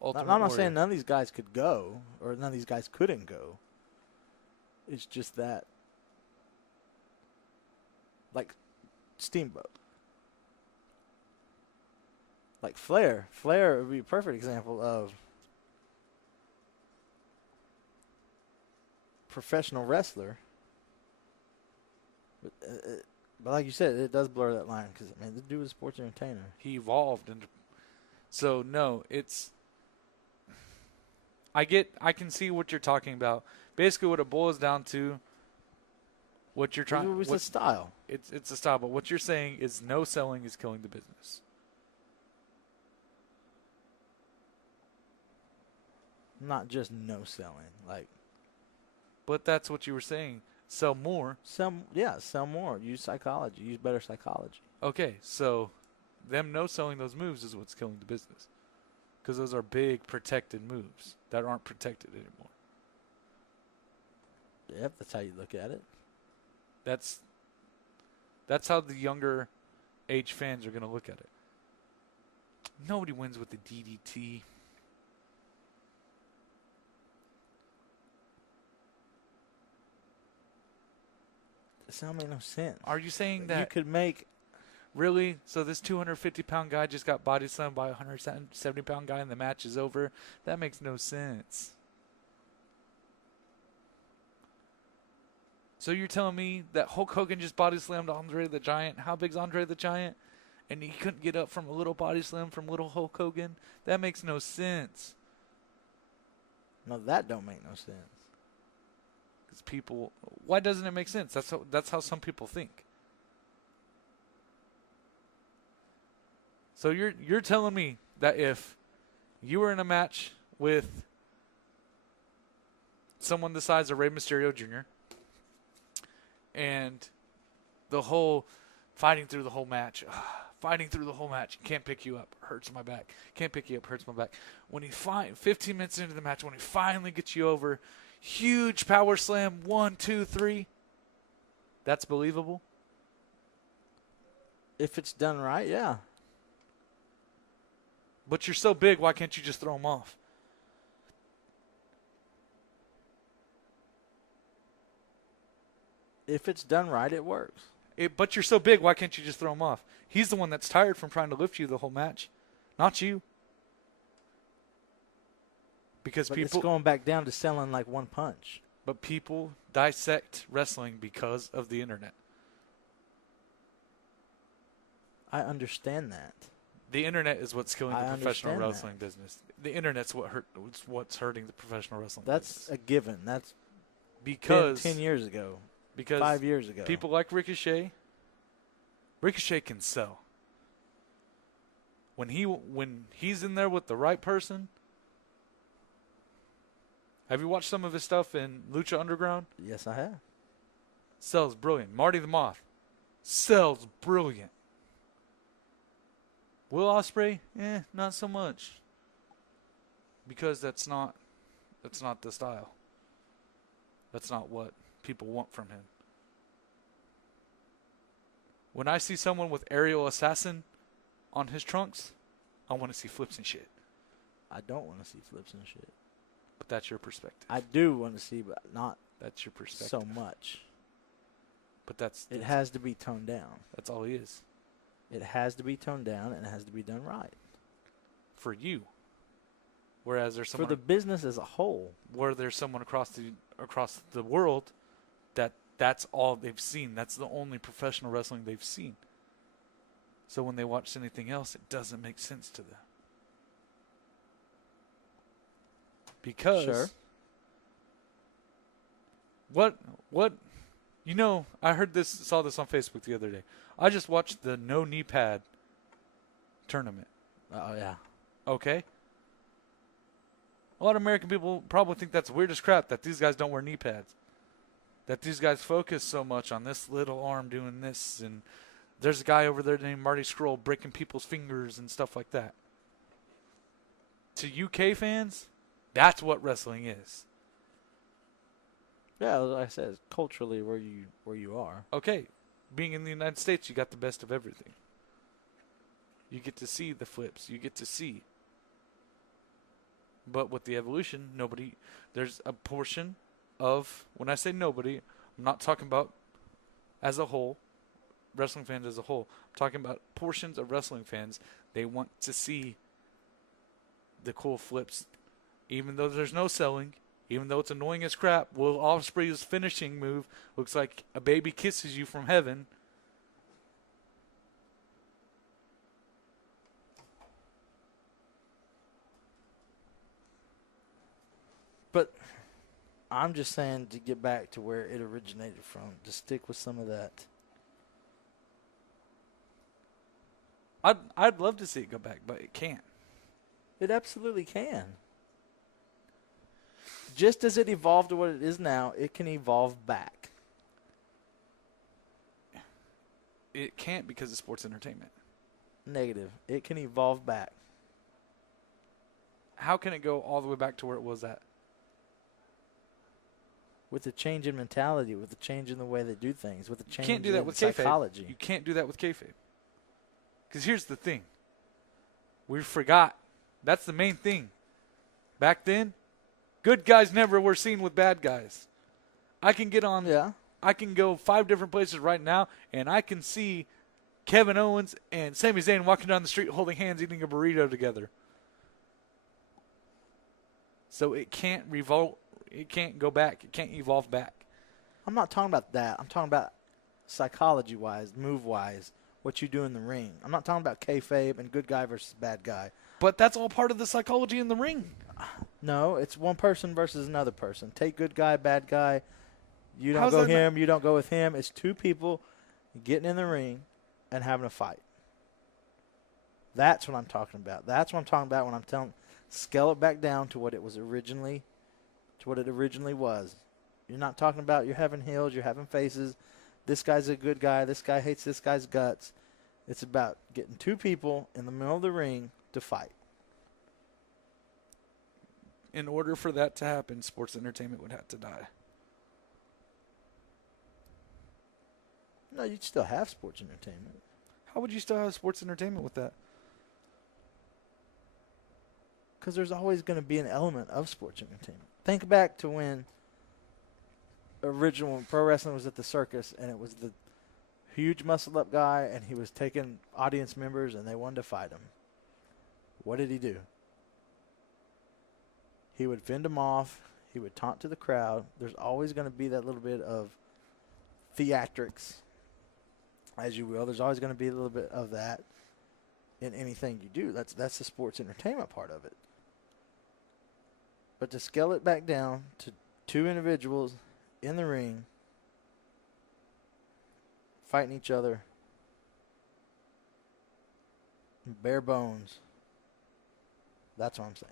I'm not saying none of these guys could go, or none of these guys couldn't go. It's just that, like, Steamboat. Like Flair. Flair would be a perfect example of professional wrestler. But like you said, it does blur that line because, man, the dude was a sports entertainer. He evolved into. So no, it's. I can see what you're talking about. Basically, what it boils down to. What you're trying. It's a style. It's a style, but what you're saying is no selling is killing the business. Not just no selling, like. But that's what you were saying. Sell more. Sell more. Use psychology. Use better psychology. Okay, so them no selling those moves is what's killing the business. Because those are big protected moves that aren't protected anymore. Yep, that's how you look at it. That's how the younger age fans are going to look at it. Nobody wins with the DDT. This don't make no sense. Are you saying that you could make? Really? So this 250-pound guy just got body slammed by a 170-pound guy and the match is over? That makes no sense. So you're telling me that Hulk Hogan just body slammed Andre the Giant? How big's Andre the Giant? And he couldn't get up from a little body slam from little Hulk Hogan? That makes no sense. No, that don't make no sense. Because people, why doesn't it make sense? That's how some people think. So you're telling me that if you were in a match with someone the size of Rey Mysterio Jr. and the whole fighting through the whole match, can't pick you up, hurts my back. Can't pick you up, hurts my back. When he 15 minutes into the match, when he finally gets you over, huge power slam, 1, 2, 3. That's believable. If it's done right, yeah. But you're so big, why can't you just throw him off? If it's done right, it works. But you're so big, why can't you just throw him off? He's the one that's tired from trying to lift you the whole match, not you. Because But people it's going back down to selling like one punch. But people dissect wrestling because of the internet. I understand that. The internet is what's killing the professional understand wrestling business. The internet's what's hurting the professional wrestling That's business. a given. That's because 10 years ago. Because 5 years ago. People like Ricochet. Ricochet can sell. When he's in there with the right person. Have you watched some of his stuff in Lucha Underground? Yes, I have. Sells brilliant. Marty the Moth sells brilliant. Will Ospreay? Not so much. Because that's not the style. That's not what people want from him. When I see someone with Aerial Assassin on his trunks, I want to see flips and shit. I don't want to see flips and shit. But that's your perspective. I do want to see, but not That's your perspective. so much. But it has to be toned down. That's all he is. It has to be toned down, and it has to be done right. For you. Whereas there's someone for the business as a whole. Where there's someone across the world that's all they've seen. That's the only professional wrestling they've seen. So when they watch anything else, it doesn't make sense to them. Because Sure. What I saw this on Facebook the other day. I just watched the no knee pad tournament. Oh, yeah. Okay? A lot of American people probably think that's weird as crap that these guys don't wear knee pads. That these guys focus so much on this little arm doing this, and there's a guy over there named Marty Scurll breaking people's fingers and stuff like that. To UK fans, that's what wrestling is. Yeah, like I said, it's culturally where you are. Okay, being in the United States, you got the best of everything. You get to see the flips. You get to see. But with the evolution, there's a portion of, when I say nobody, I'm not talking about as a whole, wrestling fans as a whole. I'm talking about portions of wrestling fans. They want to see the cool flips, even though there's no selling, even though it's annoying as crap. Will Ospreay's finishing move looks like a baby kisses you from heaven. But I'm just saying to get back to where it originated from, to stick with some of that. I'd love to see it go back, but it can't. It absolutely can. Just as it evolved to what it is now, it can evolve back. It can't because of sports entertainment. Negative. It can evolve back. How can it go all the way back to where it was at? with the change in mentality, with the change in the way they do things, with the change You can't do that in with kayfabe. psychology. You can't do that with kayfabe. Because here's the thing. We forgot. That's the main thing. Back then, good guys never were seen with bad guys. I can get on. Yeah. I can go 5 different places right now, and I can see Kevin Owens and Sami Zayn walking down the street holding hands, eating a burrito together. So it can't revolt. It can't go back. It can't evolve back. I'm not talking about that. I'm talking about psychology-wise, move-wise, what you do in the ring. I'm not talking about kayfabe and good guy versus bad guy. But that's all part of the psychology in the ring. No, it's one person versus another person. Take good guy, bad guy. You don't How's go that him, you don't go with him. It's two people getting in the ring and having a fight. That's what I'm talking about. That's what I'm talking about when I'm telling scale it back down to what it was originally was. You're not talking about you're having heels, you're having faces. This guy's a good guy, this guy hates this guy's guts. It's about getting two people in the middle of the ring to fight. In order for that to happen, sports entertainment would have to die. No, you'd still have sports entertainment. How would you still have sports entertainment with that? Because there's always going to be an element of sports entertainment. Think back to when original pro wrestling was at the circus, and it was the huge muscle-up guy, and he was taking audience members, and they wanted to fight him. What did he do? He would fend them off. He would taunt to the crowd. There's always going to be that little bit of theatrics, as you will. There's always going to be a little bit of that in anything you do. That's the sports entertainment part of it. But to scale it back down to two individuals in the ring fighting each other, bare bones, that's what I'm saying.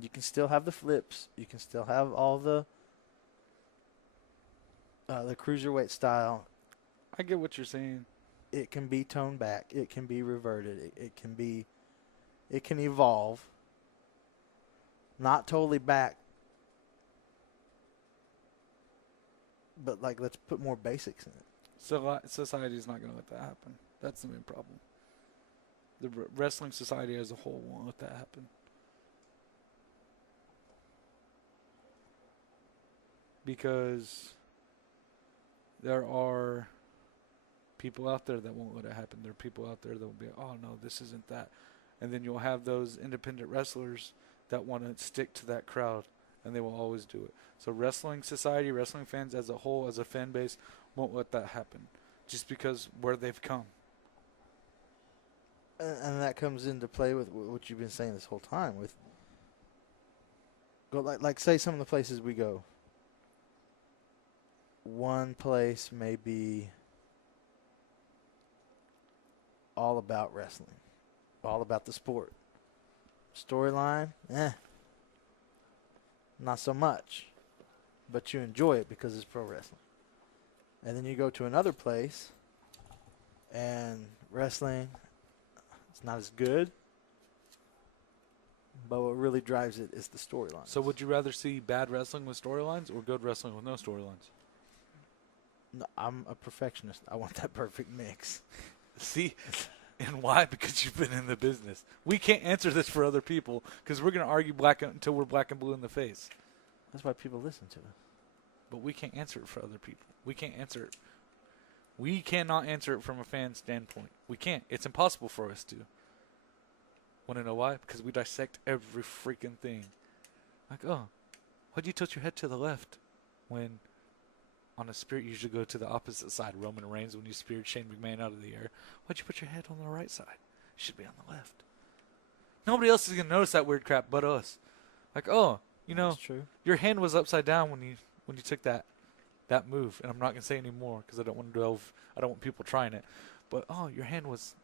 You can still have the flips. You can still have all the cruiserweight style. I get what you're saying. It can be toned back. It can be reverted. It can evolve. Not totally back, but like let's put more basics in it. So society's not going to let that happen. That's the main problem. The wrestling society as a whole won't let that happen. Because there are people out there that won't let it happen. There are people out there that will be, oh, no, this isn't that. And then you'll have those independent wrestlers that want to stick to that crowd, and they will always do it. So wrestling society, wrestling fans as a whole, as a fan base, won't let that happen just because where they've come. And that comes into play with what you've been saying this whole time. With go like say some of the places we go. One place may be all about wrestling, all about the sport. Storyline, not so much. But you enjoy it because it's pro wrestling. And then you go to another place, and wrestling, it's not as good. But what really drives it is the storyline. So would you rather see bad wrestling with storylines or good wrestling with no storylines? No, I'm a perfectionist. I want that perfect mix. See? And why? Because you've been in the business. We can't answer this for other people because we're going to argue until we're black and blue in the face. That's why people listen to us. But we can't answer it for other people. We can't answer it. We cannot answer it from a fan standpoint. We can't. It's impossible for us to. Want to know why? Because we dissect every freaking thing. Like, oh, why'd you tilt your head to the left when on a spear, you usually go to the opposite side. Roman Reigns, when you speared Shane McMahon out of the air, why'd you put your head on the right side? You should be on the left. Nobody else is going to notice that weird crap but us. Like, oh, you know, That's true. your hand was upside down when you took that move. And I'm not going to say any more because I don't want to delve. I don't want people trying it. But, oh, your hand was,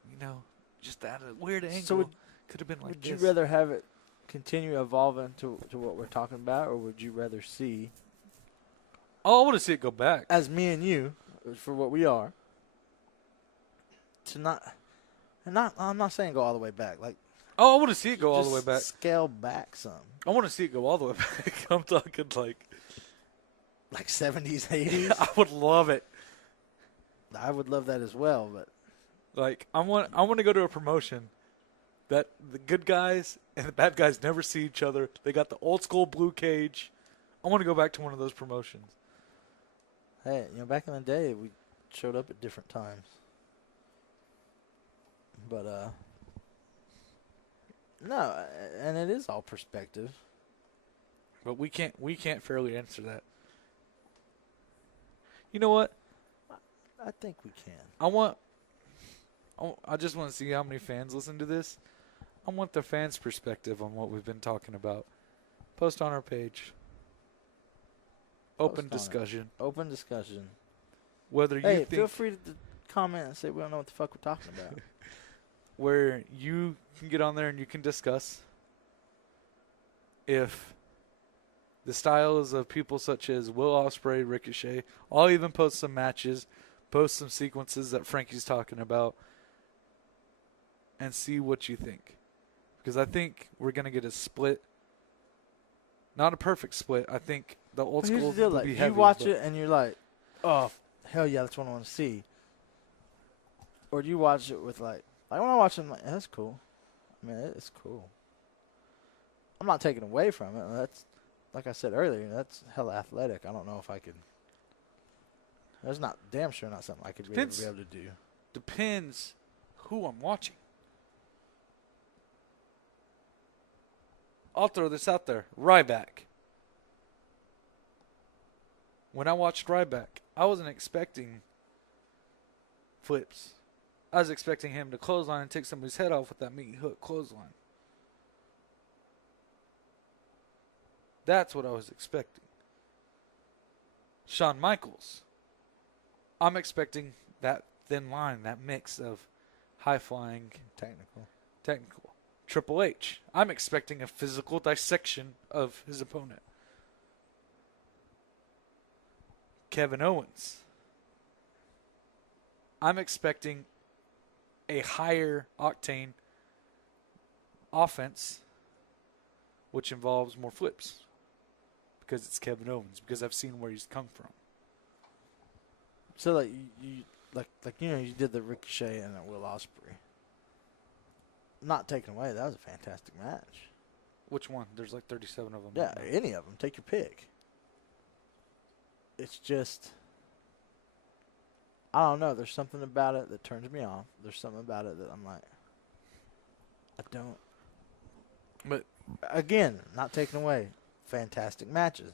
just at a weird angle. So could have been like would this. you rather have it continue evolving to what we're talking about, or would you rather see, Oh, I want to see it go back. as me and you, for what we are, to I'm not saying go all the way back. Like, Oh, I want to see it go all the way just back. Scale back some. I want to see it go all the way back. I'm talking like like 70s, 80s. I would love it. I would love that as well, but Like I want to go to a promotion that the good guys and the bad guys never see each other. They got the old school blue cage. I want to go back to one of those promotions. hey, back in the day, we showed up at different times. But no, and it is all perspective. But we can't fairly answer that. You know what? I think we can. I just want to see how many fans listen to this. I want the fans' perspective on what we've been talking about. Post on our page. Open discussion. Open discussion. Whether you Hey, think feel free to comment and say we don't know what the fuck we're talking about. where you can get on there and you can discuss if the styles of people such as Will Ospreay, Ricochet, I'll even post some matches, post some sequences that Frankie's talking about, and see what you think. Because I think we're going to get a split. Not a perfect split. I think the old Here's school the deal, will like, be you heavy. watch but it and you're like, oh, hell yeah, that's what I want to see. Or do you watch it with like when I watch it, I'm like, that's cool. I mean, it's cool. I'm not taking away from it. That's, like I said earlier, that's hella athletic. I don't know if I could. That's not damn sure not something I could be able to do. Depends who I'm watching. I'll throw this out there. Ryback. When I watched Ryback, I wasn't expecting flips. I was expecting him to clothesline and take somebody's head off with that meat hook clothesline. That's what I was expecting. Shawn Michaels. I'm expecting that thin line, that mix of high-flying, technical. Triple H. I'm expecting a physical dissection of his opponent. Kevin Owens. I'm expecting a higher octane offense, which involves more flips. Because it's Kevin Owens. Because I've seen where he's come from. So like you did the Ricochet and Will Ospreay. Not taken away. That was a fantastic match. Which one? There's like 37 of them. Yeah, any of them. Take your pick. It's just, I don't know. There's something about it that turns me off. There's something about it that I'm like, I don't. But again, not taken away. Fantastic matches.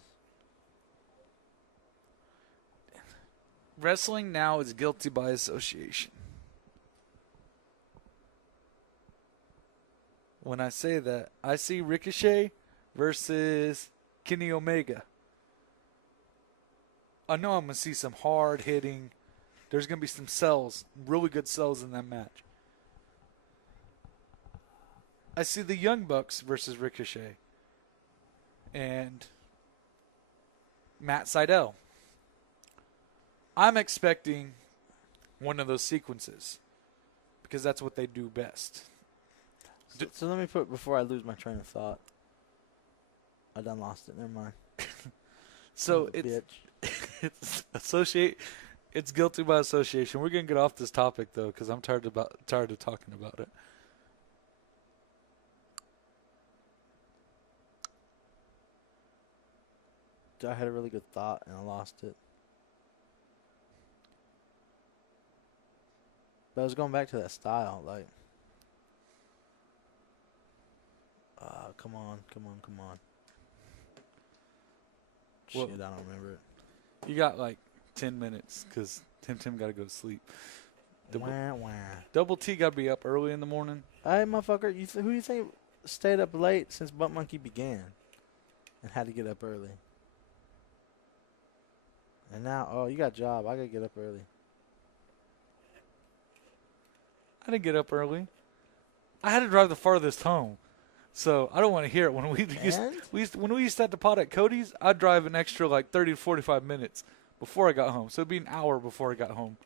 wrestling now is guilty by association. When I say that, I see Ricochet versus Kenny Omega. I know I'm going to see some hard hitting. There's going to be some sells, really good sells in that match. I see the Young Bucks versus Ricochet and Matt Sydal. I'm expecting one of those sequences because that's what they do best. So let me put, before I lose my train of thought. I done lost it. Never mind. So it's guilty by association. We're gonna get off this topic though, because I'm tired of talking about it. I had a really good thought and I lost it. But I was going back to that style, like. Come on. Well, Shit, I don't remember it. You got like 10 minutes because Tim got to go to sleep. Wah, wah. Double T got to be up early in the morning. Hey, motherfucker, who you think stayed up late since Butt Monkey began and had to get up early? And now, you got a job. I got to get up early. I didn't get up early. I had to drive the farthest home. So I don't want to hear it. When we used to have the pot at Cody's, I'd drive an extra like 30 to 45 minutes before I got home. So it'd be an hour before I got home.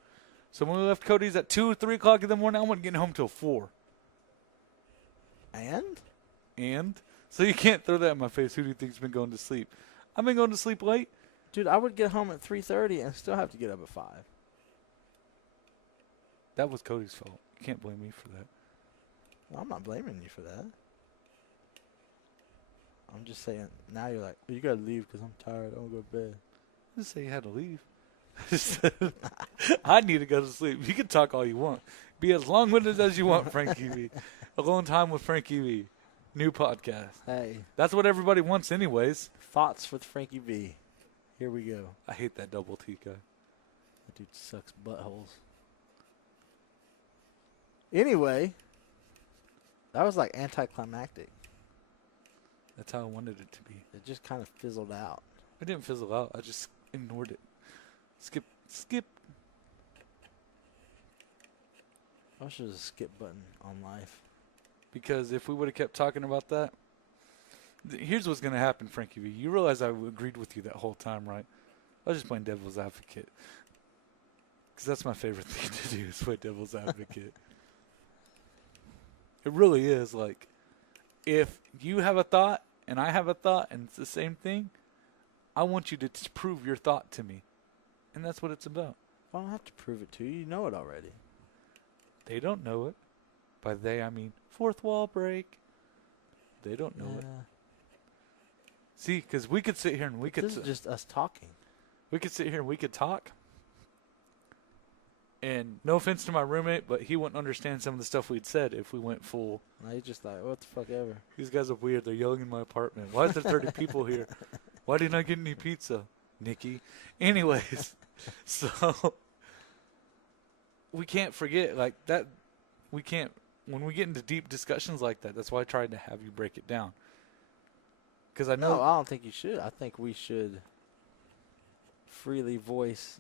So when we left Cody's at 2 or 3 o'clock in the morning, I wasn't getting home till 4. And? So you can't throw that in my face. Who do you think's been going to sleep? I've been going to sleep late. Dude, I would get home at 3:30 and still have to get up at 5. That was Cody's fault. You can't blame me for that. Well, I'm not blaming you for that. I'm just saying, now you're like, you gotta leave because I'm tired. I want to go to bed. I didn't say you had to leave. I need to go to sleep. You can talk all you want. Be as long-winded as you want, Frankie V. Alone Time with Frankie V. New podcast. Hey, That's what everybody wants anyways. thoughts with Frankie V. Here we go. I hate that double T guy. That dude sucks buttholes. Anyway, that was like anticlimactic. That's how I wanted it to be. It just kind of fizzled out. I didn't fizzle out. I just ignored it. Skip. I wish there was a skip button on life. Because if we would have kept talking about that, here's what's going to happen, Frankie V. You realize I agreed with you that whole time, right? I was just playing devil's advocate. Because that's my favorite thing to do is play devil's advocate. It really is. Like, if you have a thought and I have a thought and it's the same thing, I want you to prove your thought to me. And that's what it's about. I don't have to prove it to you. You know it already. They don't know it. By they, I mean fourth wall break. They don't know it. See, because we could sit here and This is just us talking. we could sit here and we could talk. And no offense to my roommate, but he wouldn't understand some of the stuff we'd said if we went full. Now he's just like, what the fuck ever. These guys are weird. They're yelling in my apartment. Why is there 30 people here? Why didn't I get any pizza, Nikki? Anyways, so we can't forget like that. We can't, when we get into deep discussions like that, that's why I tried to have you break it down. Because I know. No, I don't think you should. I think we should freely voice.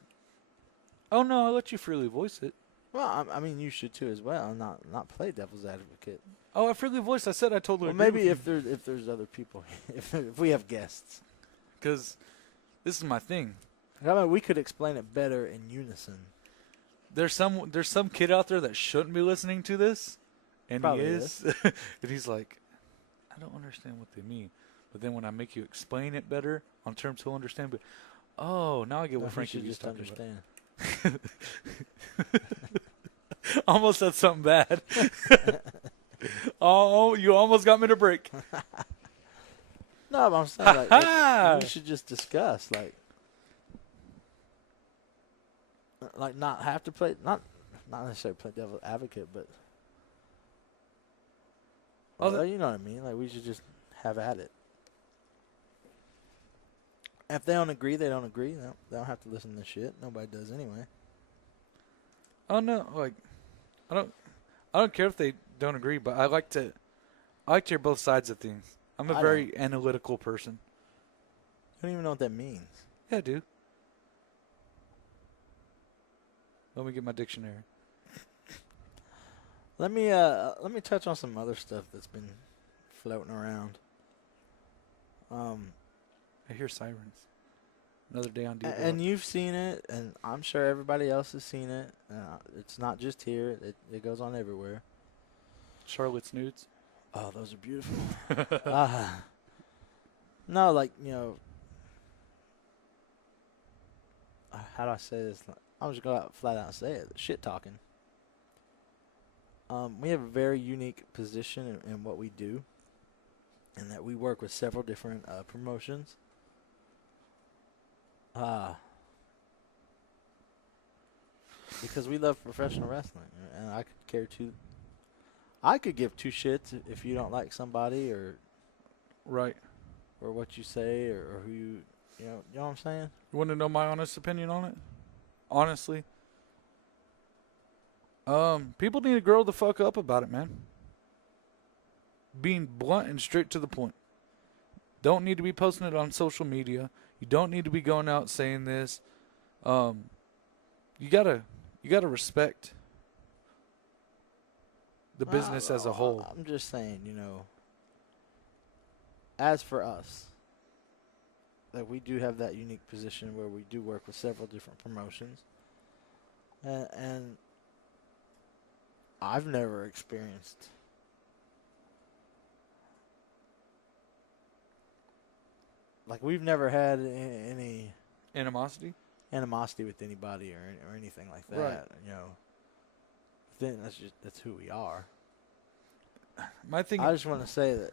Oh, no, I'll let you freely voice it. Well, I mean, you should too as well. Not play devil's advocate. Oh, I freely voiced. I said I totally Well, agree maybe with you. if there's other people, if we have guests. Because this is my thing. I mean, we could explain it better in unison. There's some kid out there that shouldn't be listening to this, and Probably he is. And he's like, I don't understand what they mean. But then when I make you explain it better on terms he'll understand, but oh, now I get what Frankie should was just talking understand. about. Almost said something bad. Oh, you almost got me to break. No, but I'm saying like we should just discuss like not have to play not necessarily play devil's advocate, but you know what I mean. Like we should just have at it. If they don't agree, they don't agree. They don't have to listen to this shit. Nobody does anyway. Oh no, like I don't care if they don't agree, but I like to hear both sides of things. I'm a very analytical person. I don't even know what that means. Yeah, I do. Let me get my dictionary. Let me touch on some other stuff that's been floating around. I hear sirens. Another day on D. And you've seen it, and I'm sure everybody else has seen it. It's not just here; it goes on everywhere. Charlotte's nudes. Oh, those are beautiful. No, like how do I say this? I'm just going to flat out and say it. Shit talking. We have a very unique position in what we do, and that we work with several different promotions. Because we love professional wrestling, and I could give two shits if you don't like somebody or Right. or what you say or who you know what I'm saying? You want to know my honest opinion on it? Honestly. People need to grow the fuck up about it, man. Being blunt and straight to the point. Don't need to be posting it on social media. You don't need to be going out saying this. You gotta respect the business as a whole. I'm just saying, as for us, that we do have that unique position where we do work with several different promotions, and I've never experienced we've never had any animosity with anybody or anything like that. Right. You know, then that's who we are. My thing. I just want to say that,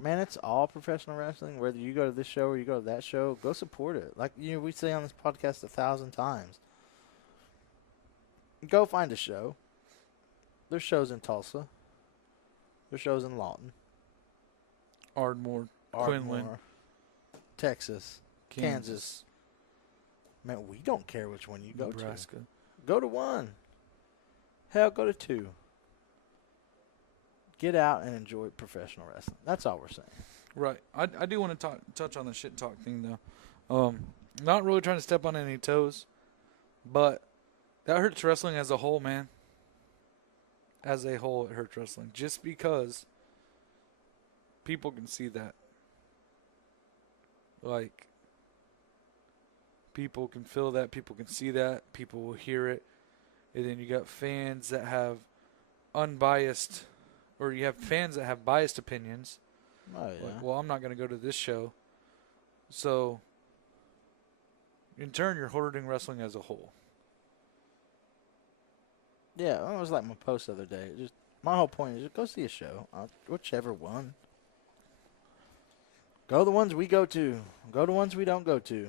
man, it's all professional wrestling. Whether you go to this show or you go to that show, go support it. Like we say on this podcast 1,000 times. Go find a show. There's shows in Tulsa. There's shows in Lawton, Ardmore, Quinlan, Texas, Kansas. Man, we don't care which one you go Nebraska. to. Go to one. Hell, go to two. Get out and enjoy professional wrestling. That's all we're saying. Right. I do want to touch on the shit talk thing, though. Not really trying to step on any toes, but that hurts wrestling as a whole, man. As a whole, it hurts wrestling. Just because people can see that. Like, people can feel that. People can see that. People will hear it. And then you got fans that have unbiased, or you have fans that have biased opinions. Oh, yeah. Like, well, I'm not going to go to this show. So, in turn, you're hurting wrestling as a whole. Yeah, it was like my post the other day. Just my whole point is just go see a show, whichever one. Go the ones we go to. Go the ones we don't go to.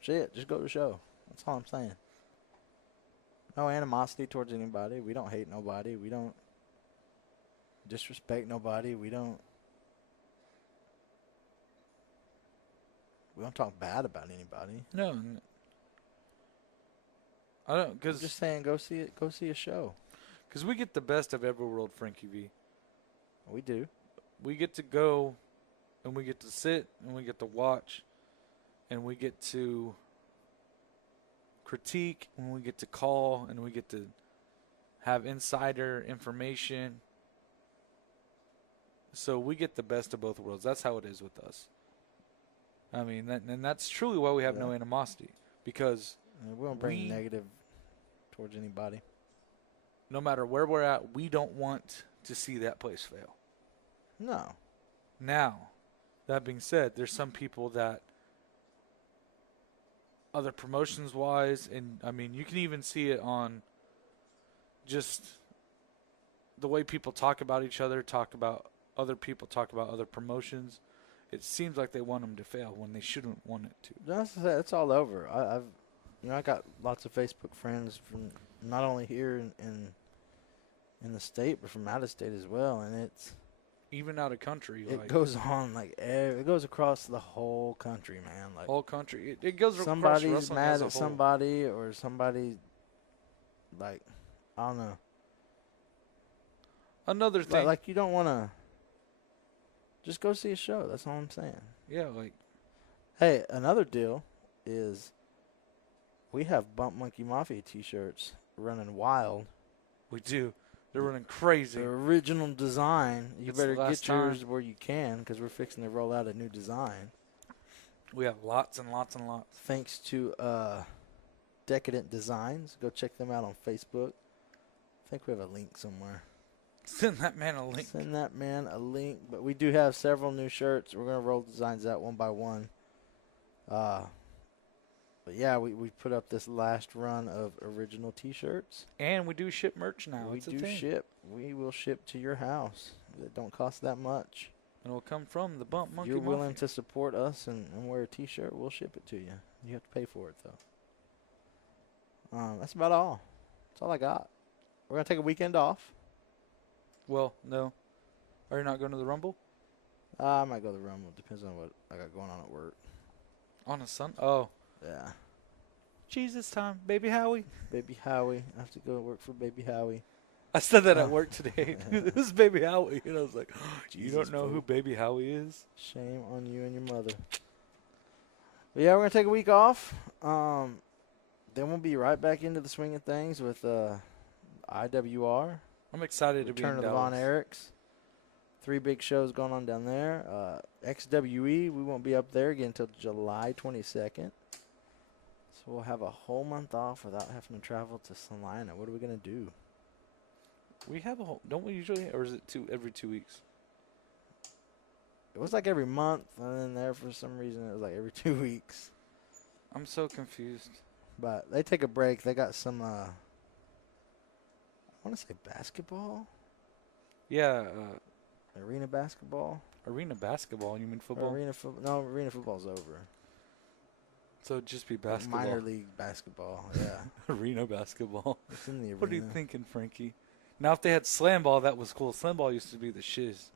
Shit, just go to the show. That's all I'm saying. No animosity towards anybody. We don't hate nobody. We don't disrespect nobody. We don't talk bad about anybody. No. I don't, I'm because just saying, go see it. Go see a show. Because we get the best of every world, Frankie V. We do. We get to go, and we get to sit, and we get to watch, and we get to critique, and we get to call, and we get to have insider information. So we get the best of both worlds. That's how it is with us. I mean, and that's truly why we have no animosity, because we won't bring negative towards anybody. No matter where we're at, we don't want to see that place fail. No. Now, that being said, there's some people that other promotions-wise, and, I mean, you can even see it on just the way people talk about each other, talk about other people, talk about other promotions. It seems like they want them to fail when they shouldn't want it to. It's all over. I got lots of Facebook friends from not only here in the state, but from out of state as well, and it's even out of country. It goes on it goes across the whole country, man. Like whole country. It goes across somebody's wrestling mad as a at whole. somebody, or somebody, like, I don't know. Another thing, like you don't want to. Just go see a show. That's all I'm saying. Yeah, like. Hey, another deal is we have Bump Monkey Mafia T-shirts running wild. We do. They're running crazy. The original design. You It's better the last get yours time. where you can, because we're fixing to roll out a new design. We have lots and lots and lots. Thanks to Decadent Designs. Go check them out on Facebook. I think we have a link somewhere. Send that man a link. Send that man a link. But we do have several new shirts. We're going to roll designs out one by one. But yeah, we put up this last run of original T-shirts. And we do ship merch now. We It's a do thing. ship. We will ship to your house. It don't cost that much. And it will come from the Bump If Monkey you're willing Mafia. to support us and wear a T-shirt, we'll ship it to you. You have to pay for it, though. That's about all. That's all I got. We're going to take a weekend off. Well, no. Are you not going to the Rumble? I might go to the Rumble. Depends on what I got going on at work. On a Sunday? Oh. Yeah. Jesus time, Baby Howie. Baby Howie. I have to go work for Baby Howie. I said that at work today. This is Baby Howie. And I was like, you Jesus, don't know who Baby Howie is? Shame on you and your mother. But yeah, we're going to take a week off. Then we'll be right back into the swing of things with IWR. I'm excited to be in Return of the Dallas. Von Erichs. 3 big shows going on down there. XWE, we won't be up there again until July 22nd. So we'll have a whole month off without having to travel to Salina. What are we going to do? We have a whole, don't we usually, or is it every 2 weeks? It was like every month, and then there for some reason it was like every 2 weeks. I'm so confused. But they take a break. They got some, I want to say basketball? Yeah, Arena basketball? arena basketball. You mean Or football? No, arena football's over. So it'd just be basketball. Minor league basketball, yeah. Arena basketball. It's in the arena. What are you thinking, Frankie? Now, if they had slam ball, that was cool. Slam ball used to be the shiz.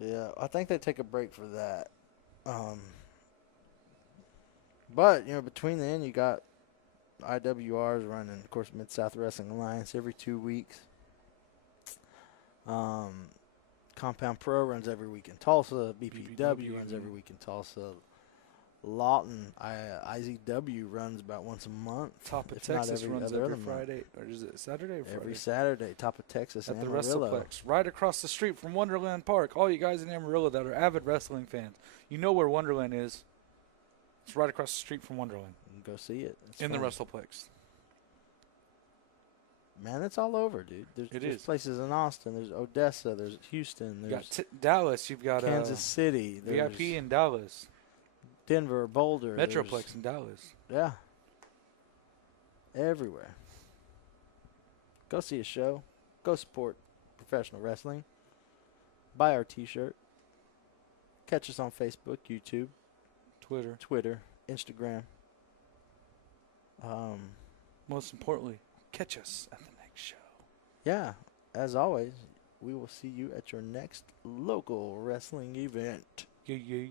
Yeah, I think they take a break for that. But, between then, you got IWRs running, of course, Mid-South Wrestling Alliance every 2 weeks. Compound Pro runs every week in Tulsa. BPW runs every week in Tulsa. Lawton, IZW runs about once a month. Top of If not Texas every runs other every month. Friday. Or is it Saturday or Friday? Every Saturday, Top of Texas At the Amarillo. WrestlePlex, right across the street from Wonderland Park. All you guys in Amarillo that are avid wrestling fans, you know where Wonderland is. It's right across the street from Wonderland. You can go see it. It's in fun. the WrestlePlex. Man, it's all over, dude. There's places in Austin. There's Odessa. There's Houston. You There's got Dallas. You've got Kansas City. There's VIP in Dallas. Denver, Boulder. Metroplex in Dallas. Yeah. Everywhere. Go see a show. Go support professional wrestling. Buy our t-shirt. Catch us on Facebook, YouTube, Twitter, Instagram. Most importantly, catch us at the next show. Yeah, as always, we will see you at your next local wrestling event. Yeah.